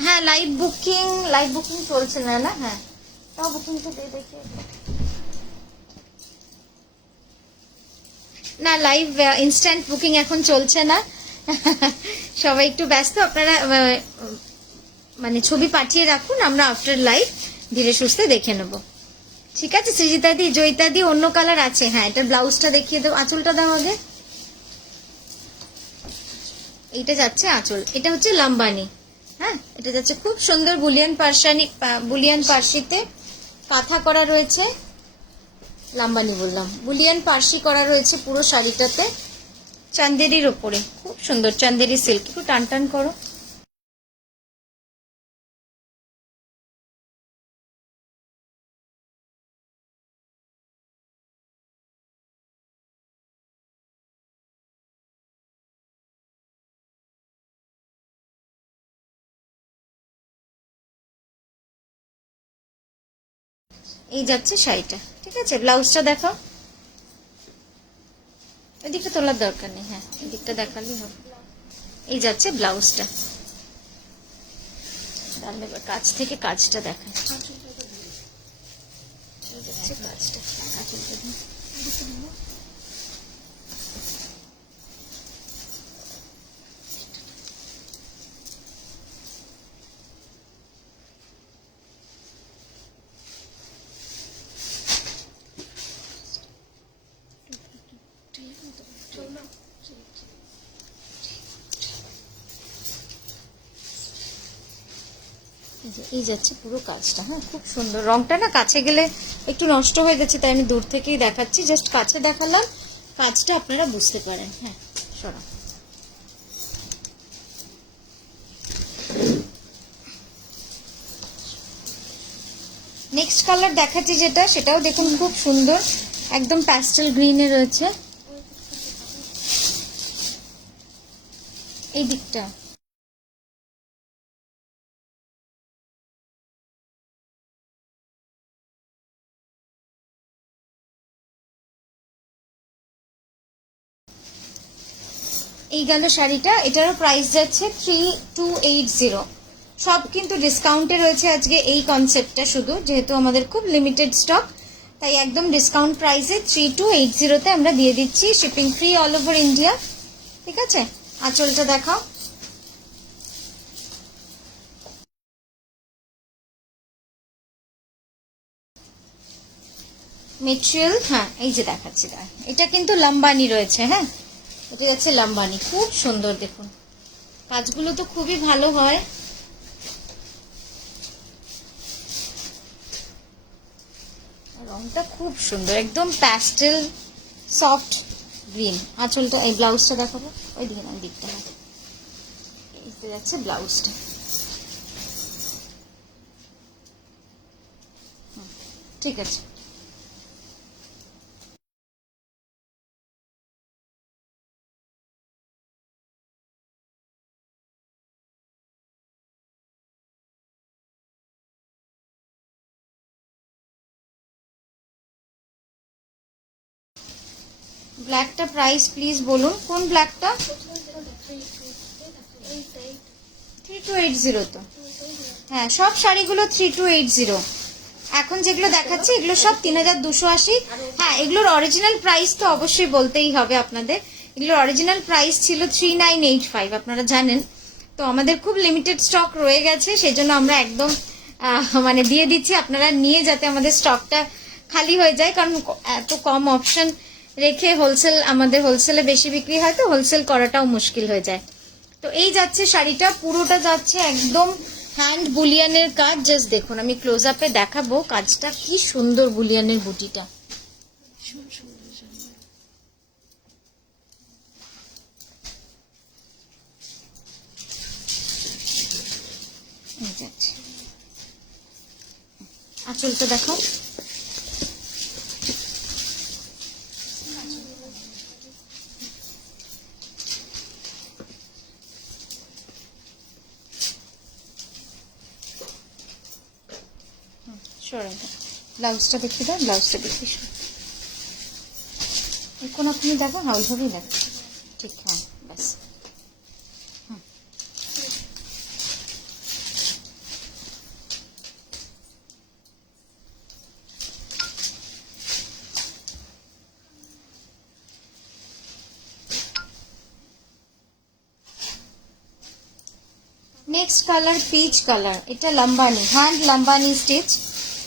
হ্যাঁ লাইভ বুকিং চলছে না। না হ্যাঁ তাও বুকিংটা দিয়ে দেখি। না লাইভ ইনস্ট্যান্ট বুকিং এখন চলছে না, সবাই একটু ব্যস্ত। আপনারা মানে ছবি পাঠিয়ে রাখুন, আমরা আফটার লাইভ ধীরে সুস্থে দেখে নেব। ঠিক আছে সৃজিতা দি, জয়িতা দি, অন্য কালার আছে। হ্যাঁ, এটার ব্লাউজটা দেখিয়ে দাও, আঁচলটা দাও আগে। এইটা যাচ্ছে আঁচল, এটা হচ্ছে লাম্বানি। হ্যাঁ, এটা যাচ্ছে খুব সুন্দর বুলিয়ান পার্সিতে কাঁথা করা রয়েছে। লাম্বানি বললাম, বুলিয়ান পার্সি করা রয়েছে পুরো শাড়িটাতে, চান্দেরির ওপরে খুব সুন্দর চান্দেরি সিল্ক। একটু টান টান করো। এই যাচ্ছে শাড়িটা, ঠিক আছে। ব্লাউজটা দেখাও। এদিকটা তোলার দরকার নেই, হ্যাঁ এদিকটা দেখালেই হবে। এই যাচ্ছে ব্লাউজটা। তাহলে এবার কাছ থেকে কাজটা দেখায়। এই যাচ্ছে কাজটা, আঁচলটা দিই। এই যাচ্ছে পুরো কাজটা। হ্যাঁ, খুব সুন্দর। রংটা না কাছে গেলে একটু নষ্ট হয়ে যাচ্ছে, তাই আমি দূর থেকেই দেখাচ্ছি, জাস্ট কাছে দেখালাম কাজটা আপনারা বুঝতে পারেন। হ্যাঁ সরা। নেক্সট কালার দেখাচ্ছি যেটা, সেটাও দেখুন খুব সুন্দর, একদম প্যাস্টেল গ্রিনে রয়েছে। এই দিকটা এই গেল শাড়িটা। এটারও প্রাইস যাচ্ছে 3280। সব কিন্তু ডিসকাউন্টে রয়েছে আজকে এই কনসেপ্টটা, শুধু যেহেতু আমাদের খুব লিমিটেড স্টক, তাই একদম ডিসকাউন্ট প্রাইসে 3280-তে আমরা দিয়ে দিচ্ছি, shipping free all over India. ঠিক আছে, আঁচলটা দেখাও। মেটেরিয়াল, হ্যাঁ এই যে দেখাচ্ছি, এটা কিন্তু লাম্বানি রয়েছে। হ্যাঁ, এটা যাচ্ছে লাম্বানি, খুব সুন্দর। দেখুন কাজগুলো তো খুবই ভালো হয়। রংটা খুব সুন্দর, একদম প্যাস্টেল সফট গ্রিন। আঁচলটা, এই ব্লাউজটা দেখাবো, ওই দিকে না দিকটা। হ্যাঁ, এই যাচ্ছে ব্লাউজটা। ঠিক আছে, ব্ল্যাকটা প্রাইস প্লিজ বলুন, কোন ব্ল্যাকটা? 3280 তো। হ্যাঁ, সব শাড়িগুলো 3280। এখন যেগুলো দেখাচ্ছি এগুলো সব 3280। হ্যাঁ, এগুলোর অরিজিনাল প্রাইস তো অবশ্যই বলতেই হবে আপনাদের। এগুলোর অরিজিনাল প্রাইস ছিল 3985, আপনারা জানেন। তো আমাদের খুব লিমিটেড স্টক রয়ে গেছে, সেই জন্য আমরা একদম মানে দিয়ে দিচ্ছি, আপনারা নিয়ে যাতে আমাদের স্টকটা খালি হয়ে যায়, কারণ এত কম অপশন রেখে আমাদের হোলসেলে বেশি বিক্রি হয়, তো হোলসেল করাটাও মুশকিল হয়ে যায়। তো এই যাচ্ছে শাড়িটা, পুরোটা যাচ্ছে একদম হ্যান্ড বুলিয়ানের কাজ। জাস্ট দেখুন, আমি ক্লোজ আপে দেখাবো কাজটা, কি সুন্দর বুলিয়ানের বুটিটা। এই যাচ্ছে, আঁচলটা দেখাও। ব্লাউজটা দেখি দাও, ব্লাউজটা দেখি কোনো আপনি দেখো। হ্যাঁ, ওইভাবেই দেখো, ঠিক। হ্যাঁ ব্যাস। নেক্সট কালার পিচ কালার, এটা লাম্বানি, হ্যান্ড লাম্বানি স্টিচ।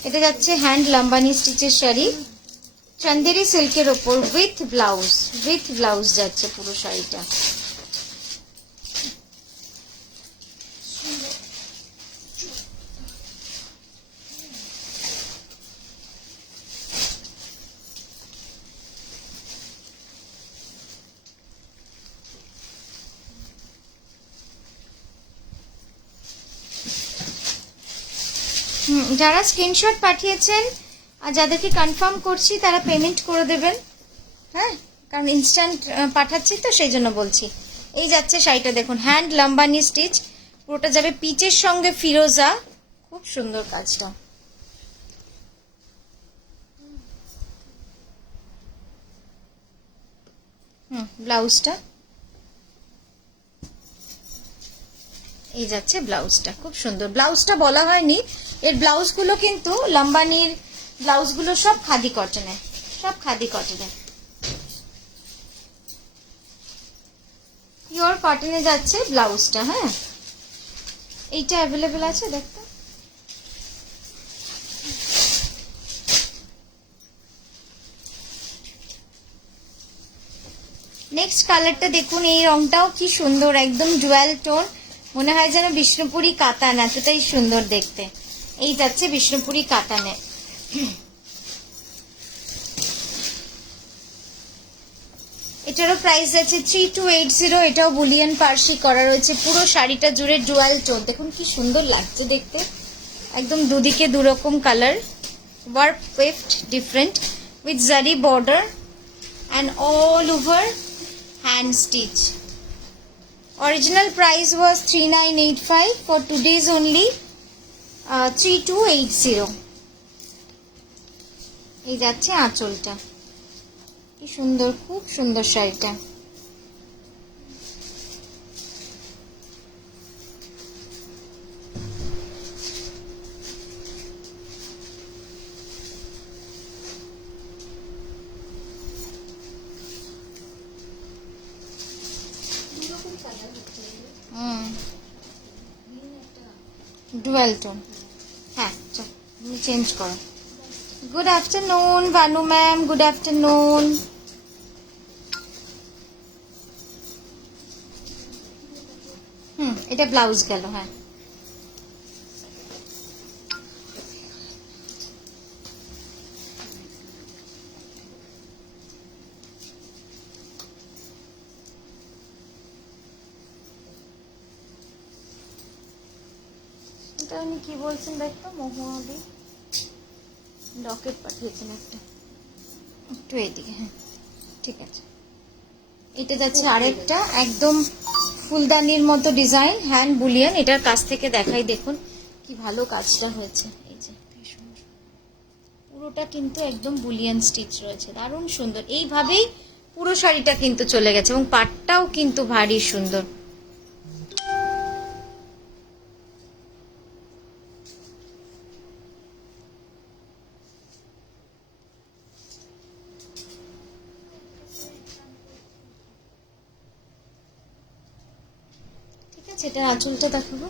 এটা যাচ্ছে হ্যান্ড লাম্বানি স্টিচের শাড়ি, চান্দেরি সিল্কের ওপর উইথ ব্লাউজ যাচ্ছে পুরো শাড়িটা। যারা স্ক্রিনশট পাঠিয়েছেন আর যাদেরকে কনফার্ম করছি তারা পেমেন্ট করে দেবেন, হ্যাঁ, কারণ ইনস্ট্যান্ট পাঠাচ্ছি তো সেই জন্য বলছি। এই যাচ্ছে শাড়িটা, দেখুন হ্যান্ড লাম্বানি স্টিচ, পুরোটা যাবে পিচের সঙ্গে ফিরোজা, খুব সুন্দর কাজটা। ব্লাউজটা এই যাচ্ছে, ব্লাউজটা খুব সুন্দর। ব্লাউজটা বলা হয়নি, এর ব্লাউজগুলো কিন্তু লাম্বানির ব্লাউজগুলো সব খাদি কটনের, পিওর কটনে যাচ্ছে ব্লাউজটা। হ্যাঁ, এইটা অ্যাভেলেবেল আছে, দেখতে। নেক্সট কালারটা দেখুন, এই রংটাও কি সুন্দর, একদম ডুয়াল টোন, মনে হয় যেন বিষ্ণুপুরি কাতান, এতটাই সুন্দর দেখতে। এই যাচ্ছে বিষ্ণুপুরি কাতানে। এটারও প্রাইস আছে 3280। এটাও বুলিয়ান পার্সি করা রয়েছে, পুরো শাড়িটা জুড়ে ডুয়াল টোন, দেখুন কি সুন্দর লাগছে দেখতে, একদম দুদিকে দুরকম colour, work weft different with জারি border and all over hand stitch. Original price was 3985, for today's only 3280. এই যাচ্ছে আঁচলটা, কি সুন্দর, খুব সুন্দর শাড়িটা। ডুয়াল টোন, হ্যাঁ, চেঞ্জ করো। Good afternoon Bhanu ma'am, good afternoon. এটা ব্লাউজ গেল। হ্যাঁ, এটা উনি কি বলছেন দেখতো, মহুয়াদি লকেট পাঠিয়েছেন একটা, একটু এইদিকে। হ্যাঁ, ঠিক আছে। এটা যাচ্ছে আরেকটা একদম ফুলদানির মতো ডিজাইন, হ্যান্ড বুলিয়ান, এটার কাছ থেকে দেখাই, দেখুন কি ভালো কাজটা হয়েছে। এই যে পুরোটা কিন্তু একদম বুলিয়ান স্টিচ রয়েছে, দারুণ সুন্দর। এইভাবেই পুরো শাড়িটা কিন্তু চলে গেছে, এবং পাটটাও কিন্তু ভারী সুন্দর। ঠিক আছে, এটা আঁচলটা দেখাবো।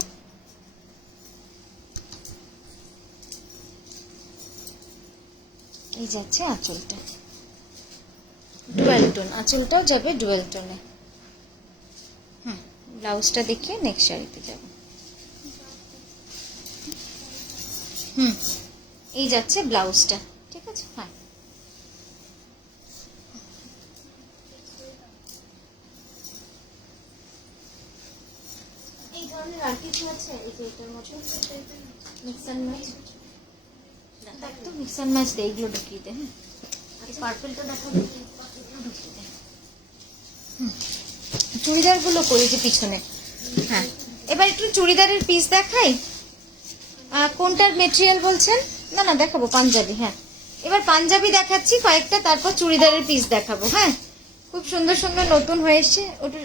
এই যাচ্ছে আঁচলটা, ডুয়াল টোন, আঁচলটাও যাবে ডুয়াল টোনে। ব্লাউজটা দেখিয়ে নেক্সট শাড়িতে যাব। এই যাচ্ছে ব্লাউজটা, ঠিক আছে। হ্যাঁ, এই ধরনের আর কিছু আছে, এই যে এটার মতো মিক্স অ্যান্ড ম্যাচ, একদম মিক্স অ্যান্ড ম্যাচ দেয়, এগুলো ঢুকিয়ে দে। হ্যাঁ, পার্পলটা দেখাবো, ঢুকিয়ে দে। চুড়িদারগুলো করেছি পিছনে। হ্যাঁ, এবার একটু চুড়িদারের পিস দেখাই। কোনটার মেটেরিয়াল বলছেন? না না, দেখাবো পাঞ্জাবি। হ্যাঁ, এবার পাঞ্জাবি দেখাচ্ছি কয়েকটা, তারপর চুড়িদারের পিস দেখাবো। হ্যাঁ, খুব সুন্দর সুন্দর নতুন হয়েছে ওটার।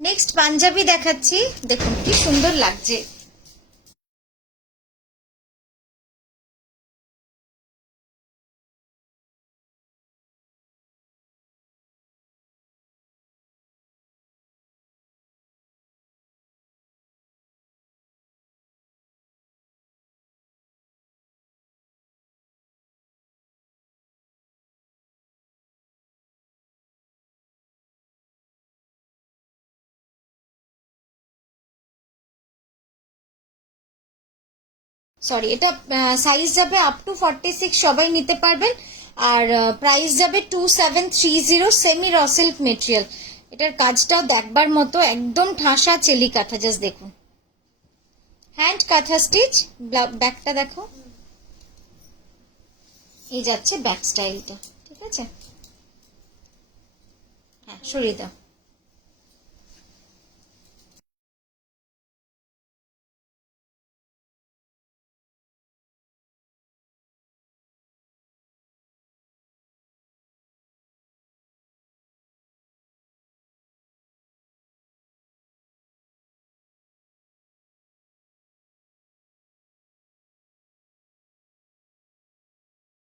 নেক্সট পাঞ্জাবি দেখাচ্ছি, দেখুন কি সুন্দর লাগছে। সরি, এটা সাইজ যাবে আপ টু 46, সবাই নিতে পারবেন। আর প্রাইস যাবে 2730, সেমি র সিল্ক মেটেরিয়াল। এটার কাজটাও দেখবার মতো, একদম ঠাসা চেলি কাঁথা, জাস্ট দেখুন। হ্যান্ড কাঁথা স্টিচ, ব্যাকটা দেখো, এই যাচ্ছে ব্যাক স্টাইলটা, ঠিক আছে। হ্যাঁ, সরিয়ে দাও।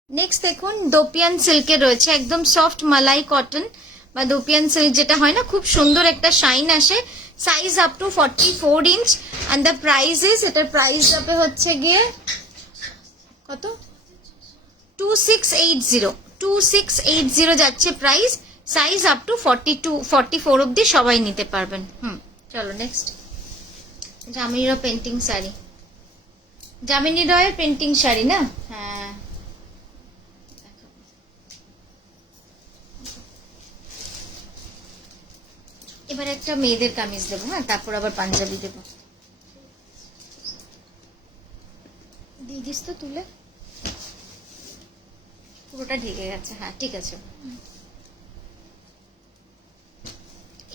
নেক্সট দেখুন, দোপিয়ান সিল্কে রয়েছে, একদম সফট মালাই কটন বা দোপিয়ান সিল্ক যেটা হয় না, খুব সুন্দর একটা শাইন আসে। Size up to 44 inch and the price is, এটার প্রাইস যাবে হচ্ছে গিয়ে কত, 2680 যাচ্ছে প্রাইস। সাইজ আপ টু 44 অব্দি সবাই নিতে পারবেন। চলো নেক্সট, যামিনী রয় পেন্টিং শাড়ি, যামিনী রয়ের পেন্টিং শাড়ি না, হ্যাঁ। এবার একটা মেয়েদের কামিজ দেবো, হ্যাঁ, তারপর আবার পাঞ্জাবি দেবো। দিয়ে দিস তো তুলে, পুরোটা ঢেকে গেছে, হ্যাঁ ঠিক আছে।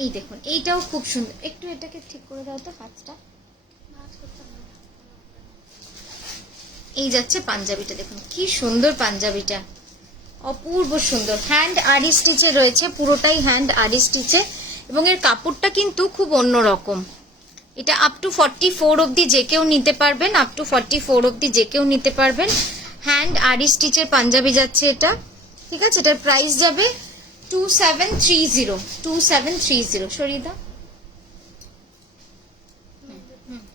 এই দেখুন, এইটাও খুব সুন্দর, একটু এটাকে ঠিক করে দাও তো হাতটা। এই যাচ্ছে পাঞ্জাবিটা, দেখুন কি সুন্দর পাঞ্জাবিটা, অপূর্ব সুন্দর। হ্যান্ড আরি স্টিচে রয়েছে, পুরোটাই হ্যান্ড আরি স্টিচে, এবং এর কাপড়টা কিন্তু খুব অন্যরকম। এটা আপ টু 44 অব্দি যে কেউ নিতে পারবেন, আপ টু 44 অব্দি যে কেউ নিতে পারবেন। হ্যান্ড আরি স্টিচের পাঞ্জাবি যাচ্ছে এটা, ঠিক আছে। এটার প্রাইস যাবে 2730, সরিয়ে দাও।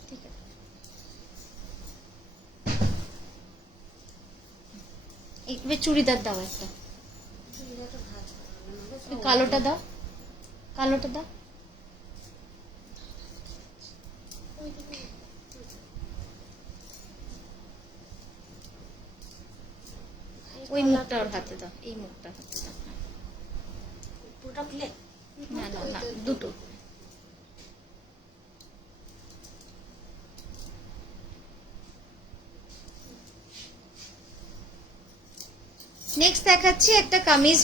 ঠিক আছে, এইভাবে চুড়িদার দাও একটা, কালোটা দাও, কালোটা দাও। ওই মুখটা ওর হাতে দাও, এই মুখটা হাতে দাও। না না না, দুটো। নেক্সট দেখাচ্ছি একটা কামিজ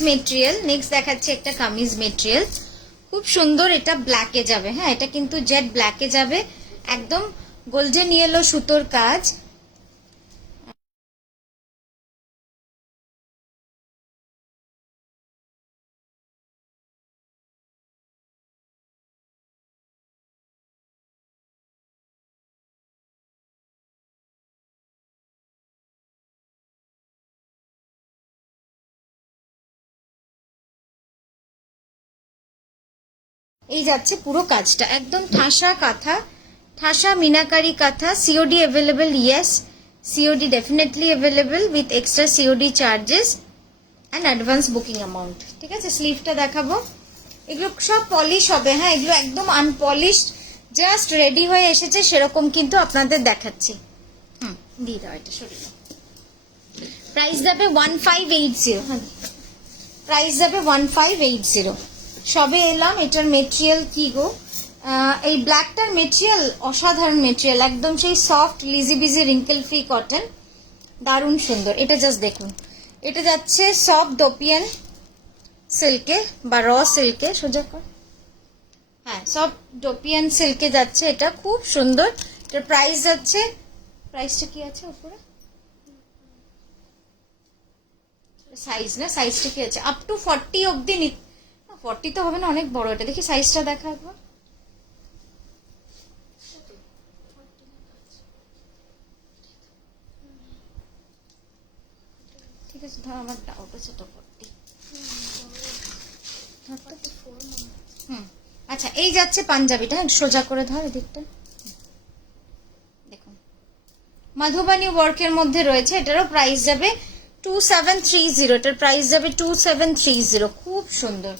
মেটেরিয়াল, খুব সুন্দর। এটা ব্ল্যাকে যাবে, হ্যাঁ, এটা কিন্তু জেড ব্ল্যাকে যাবে, একদম গোল্ডেন ইয়েলো সুতোর কাজ। এই যাচ্ছে পুরো কাজটা, একদম ঠাসা কাঁথা, ঠাসা মিনাকারি কাঁথা। COD available, yes, COD definitely available with extra COD charges and advance booking amount, ঠিক আছে। স্লিভটা দেখাবো, এগুলো সব পলিশ হবে, হ্যাঁ, এগুলো একদম আনপলিশড, জাস্ট রেডি হয়ে এসেছে সেরকম কিন্তু আপনাদের দেখাচ্ছি। দিয়ে দাও এটা, সরিয়ে দাও। প্রাইস যাবে 1580, হ্যাঁ, প্রাইস যাবে 1580। সবে এলাম, এটার মেটেরিয়াল কি গো, এই ব্ল্যাকটার মেটেরিয়াল অসাধারণ মেটেরিয়াল, একদম সেই সফট লিজি বিজি রিঙ্কেল ফ্রি কটন, দারুণ সুন্দর। এটা জাস্ট দেখুন, এটা যাচ্ছে সফট দোপিয়ান সিল্কে বা র সিল্কে, সোজা কর, হ্যাঁ, সফট ডোপিয়ান সিল্কে যাচ্ছে, এটা খুব সুন্দর। এটার প্রাইস যাচ্ছে, প্রাইসটা কি আছে উপরে, সাইজ না, সাইজটা কি আছে, আপ টু 40 অব্দি, 40 তো হবে না, অনেক বড়। এটা দেখি সাইজটা দেখা একবার, ঠিক আছে, ধর আমার ডাউট আছে তো করতে। আচ্ছা, এই যাচ্ছে পাঞ্জাবিটা, সোজা করে ধর এদিকটা। দেখুন মধুবানী ওয়ার্কের মধ্যে রয়েছে, এটারও প্রাইস যাবে 2730। এটার প্রাইস যাবে 2730। খুব সুন্দর।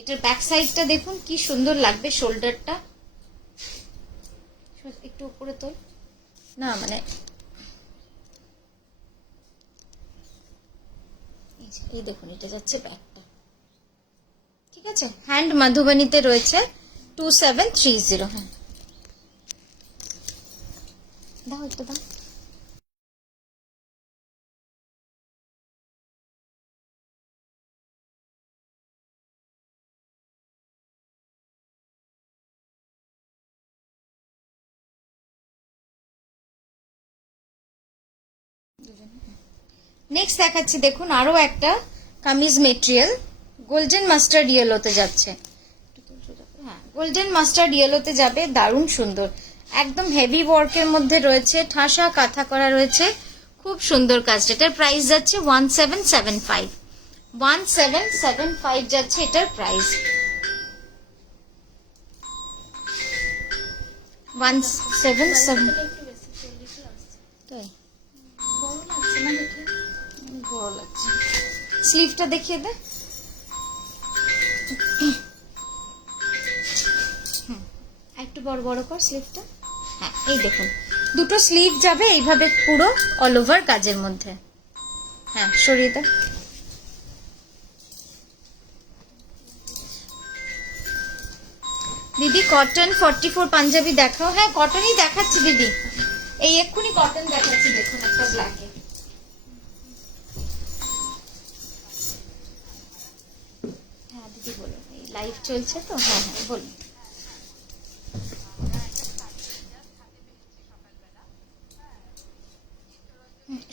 এটার ব্যাক সাইডটা দেখুন কি সুন্দর লাগবে, শোল্ডারটা একটু উপরে তোল না, মানে এই দেখুন এটা যাচ্ছে ব্যাকটা। ঠিক আছে, হ্যান্ড মধুবানীতে রয়েছে 2730। হ্যাঁ দাও একটু দাও। নেক্সট দেখাচ্ছি দেখুন আরো একটা কামিজ মেটেরিয়াল, গোল্ডেন মাস্টার্ড ইয়েলোতে যাচ্ছে। হ্যাঁ, গোল্ডেন মাস্টার্ড ইয়েলোতে যাবে, দারুণ সুন্দর, একদম হেভি ওয়ার্কের মধ্যে রয়েছে, ঠাসা কাঁথা করা রয়েছে, খুব সুন্দর কাজ। এটার প্রাইস যাচ্ছে 1775। 1775 যাচ্ছে এটার প্রাইস। 177। তাই বড় লাগছে। স্লিভটা দেখিয়ে দে। একটু বড় বড় কর স্লিভটা। হ্যাঁ এই দেখুন দুটো স্লিভ যাবে এইভাবে পুরো অল ওভার কাজের মধ্যে। হ্যাঁ সরিয়ে দে। দিদি কটন 44 পাঞ্জাবি দেখাও। হ্যাঁ কটনই দেখাচ্ছি দিদি, এই এক্ষুনি কটন দেখাচ্ছি। দেখুন একটা ব্ল্যাকে। হ্যাঁ দিদি বলুন, এই লাইভ চলছে তো। হ্যাঁ হ্যাঁ বলুন।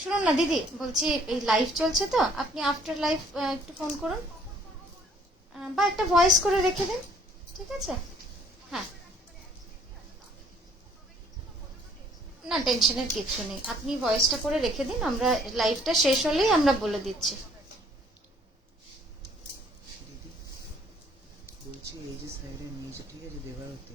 শুনুন না দিদি, বলছি এই লাইভ চলছে তো, আপনি আফটার লাইভ একটু ফোন করুন বা একটা ভয়েস করে রেখে দিন, ঠিক আছে? হ্যাঁ না, টেনশনের কিছু নেই, আপনি ভয়েসটা করে রেখে দিন, আমরা লাইভটা শেষ হলেই আমরা বলে দিচ্ছি। বলছি এই যে সাইডে নিচে ঠিক আছে দেবার হতে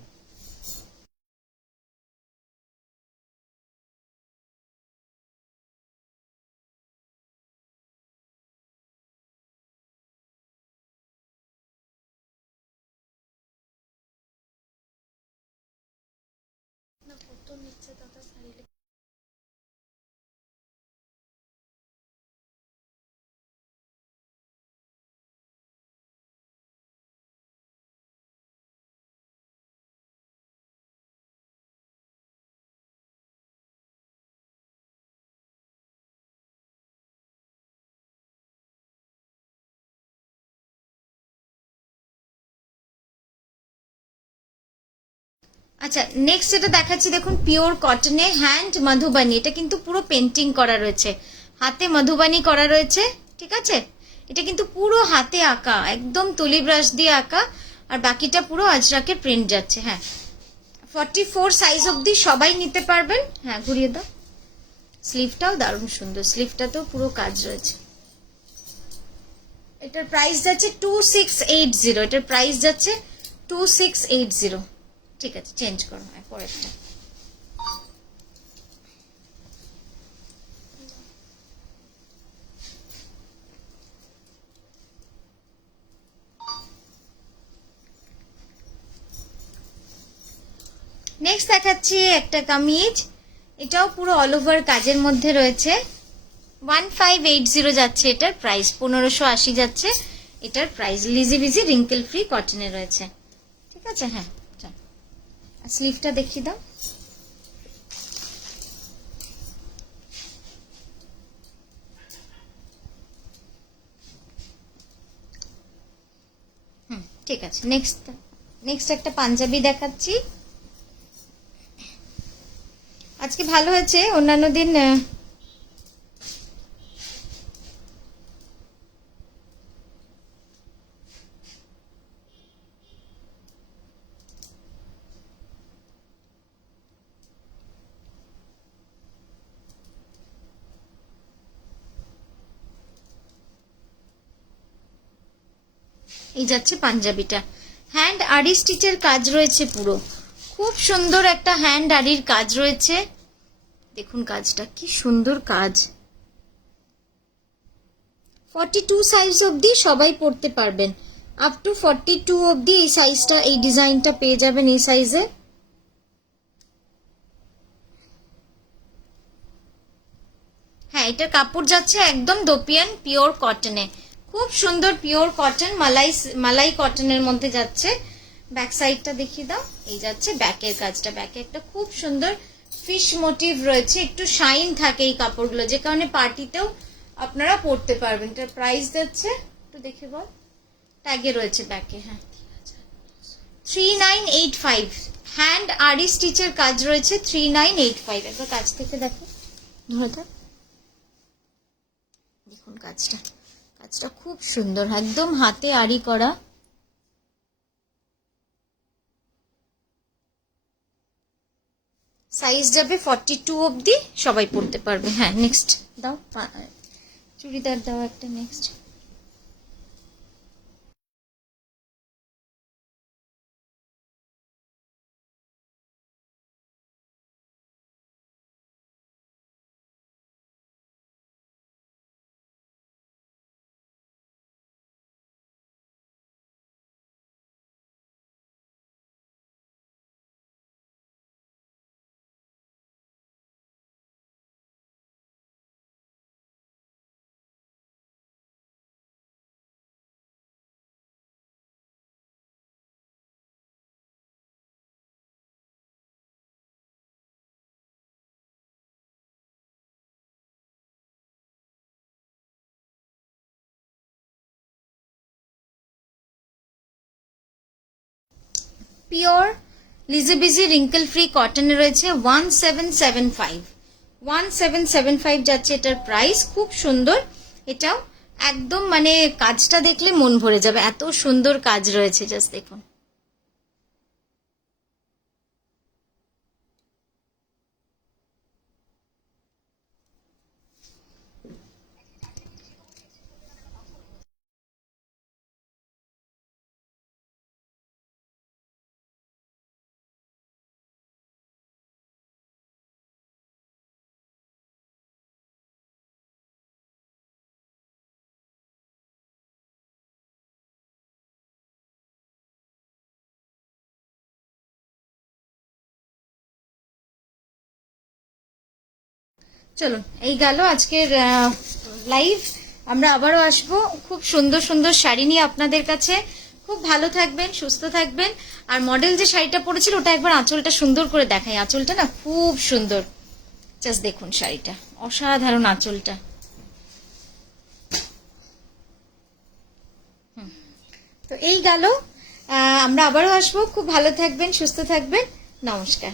না, কত নিচে দাদা সাইডে। আচ্ছা নেক্সট যেটা দেখাচ্ছি দেখুন, পিওর কটনে হ্যান্ড মধুবানি। এটা কিন্তু পুরো পেন্টিং করা রয়েছে, হাতে মধুবানি করা রয়েছে, ঠিক আছে? এটা কিন্তু পুরো হাতে আঁকা, একদম তুলি ব্রাশ দিয়ে আঁকা, আর বাকিটা পুরো আজরাকের প্রিন্ট যাচ্ছে। হ্যাঁ 44 সাইজ অবধি সবাই নিতে পারবেন। হ্যাঁ ঘুরিয়ে দাও। স্লিভটাও দারুণ সুন্দর, স্লিভটাতেও পুরো কাজ রয়েছে। এটার প্রাইস যাচ্ছে 2680। এটার প্রাইস যাচ্ছে 2680। ঠিক আছে, চেঞ্জ করো। হ্যাঁ পরেরটা। নেক্সট দেখাচ্ছি একটা কামিজ, এটাও পুরো অল ওভার কাজের মধ্যে রয়েছে। 1580 যাচ্ছে এটার প্রাইস, 1580 যাচ্ছে এটার প্রাইস। লিজি বিজি রিঙ্কেল ফ্রি কটনে রয়েছে, ঠিক আছে? হ্যাঁ স্লিভটা দেখিয়ে দাও। ঠিক আছে, নেক্সট একটা পাঞ্জাবি দেখাচ্ছি। আজকে ভালো হয়েছে, অন্যান্য দিন এই যাচ্ছে পাঞ্জাবিটা, হ্যান্ড আরি স্টিচের কাজ রয়েছে পুরো, খুব সুন্দর একটা হ্যান্ড আরির কাজ রয়েছে। দেখুন কাজটা কি সুন্দর কাজ। 42 সাইজ অবধি সবাই পরতে পারবেন, আপ টু 42 অবধি এই সাইজটা, এই ডিজাইনটা পেয়ে যাবেন এই সাইজে। হ্যাঁ, এটার কাপড় যাচ্ছে একদম দোপিয়ান পিওর কটনে, খুব সুন্দর পিওর কটন, মালাই কটনের মধ্যে যাচ্ছে। ব্যাক সাইডটা দেখিয়ে দাও, এই যাচ্ছে ব্যাকের কাজটা, ব্যাকে একটা খুব সুন্দর ফিশ মোটিভ রয়েছে, একটু শাইন থাকে এই কাপড়গুলো, যে কারণে পার্টিতেও আপনারা পরতে পারবেন। এটার প্রাইস যাচ্ছে একটু দেখে বল, ট্যাগে রয়েছে ব্যাকে। হ্যাঁ, 3985, হ্যান্ড আরি স্টিচের কাজ রয়েছে 3985। একবার কাছ থেকে দেখো, ধরে থাক, দেখুন কাজটা, কাজটা খুব সুন্দর, একদম হাতে আরি করা। সাইজ যাবে 42 অবধি, সবাই পরতে পারবে। হ্যাঁ, নেক্সট দাও, চুড়িদার দাও একটা নেক্সট। পিওর লিজিবিজি রিঙ্কেল ফ্রি কটনে রয়েছে 1775, 1775 যাচ্ছে এটার প্রাইস। খুব সুন্দর, এটাও একদম মানে কাজটা দেখলে মন ভরে যাবে, এত সুন্দর কাজ রয়েছে, জাস্ট দেখুন। চলুন, এই গেল আজকের লাইভ। আমরা আবারও আসবো খুব সুন্দর সুন্দর শাড়ি নিয়ে আপনাদের কাছে। খুব ভালো থাকবেন, সুস্থ থাকবেন। আর মডেল যে শাড়িটা পরেছিল ওটা একবার আঁচলটা সুন্দর করে দেখাই, আঁচলটা না খুব সুন্দর, জাস্ট দেখুন শাড়িটা, অসাধারণ আঁচলটা। তো এই গেল, আমরা আবারও আসবো, খুব ভালো থাকবেন, সুস্থ থাকবেন, নমস্কার।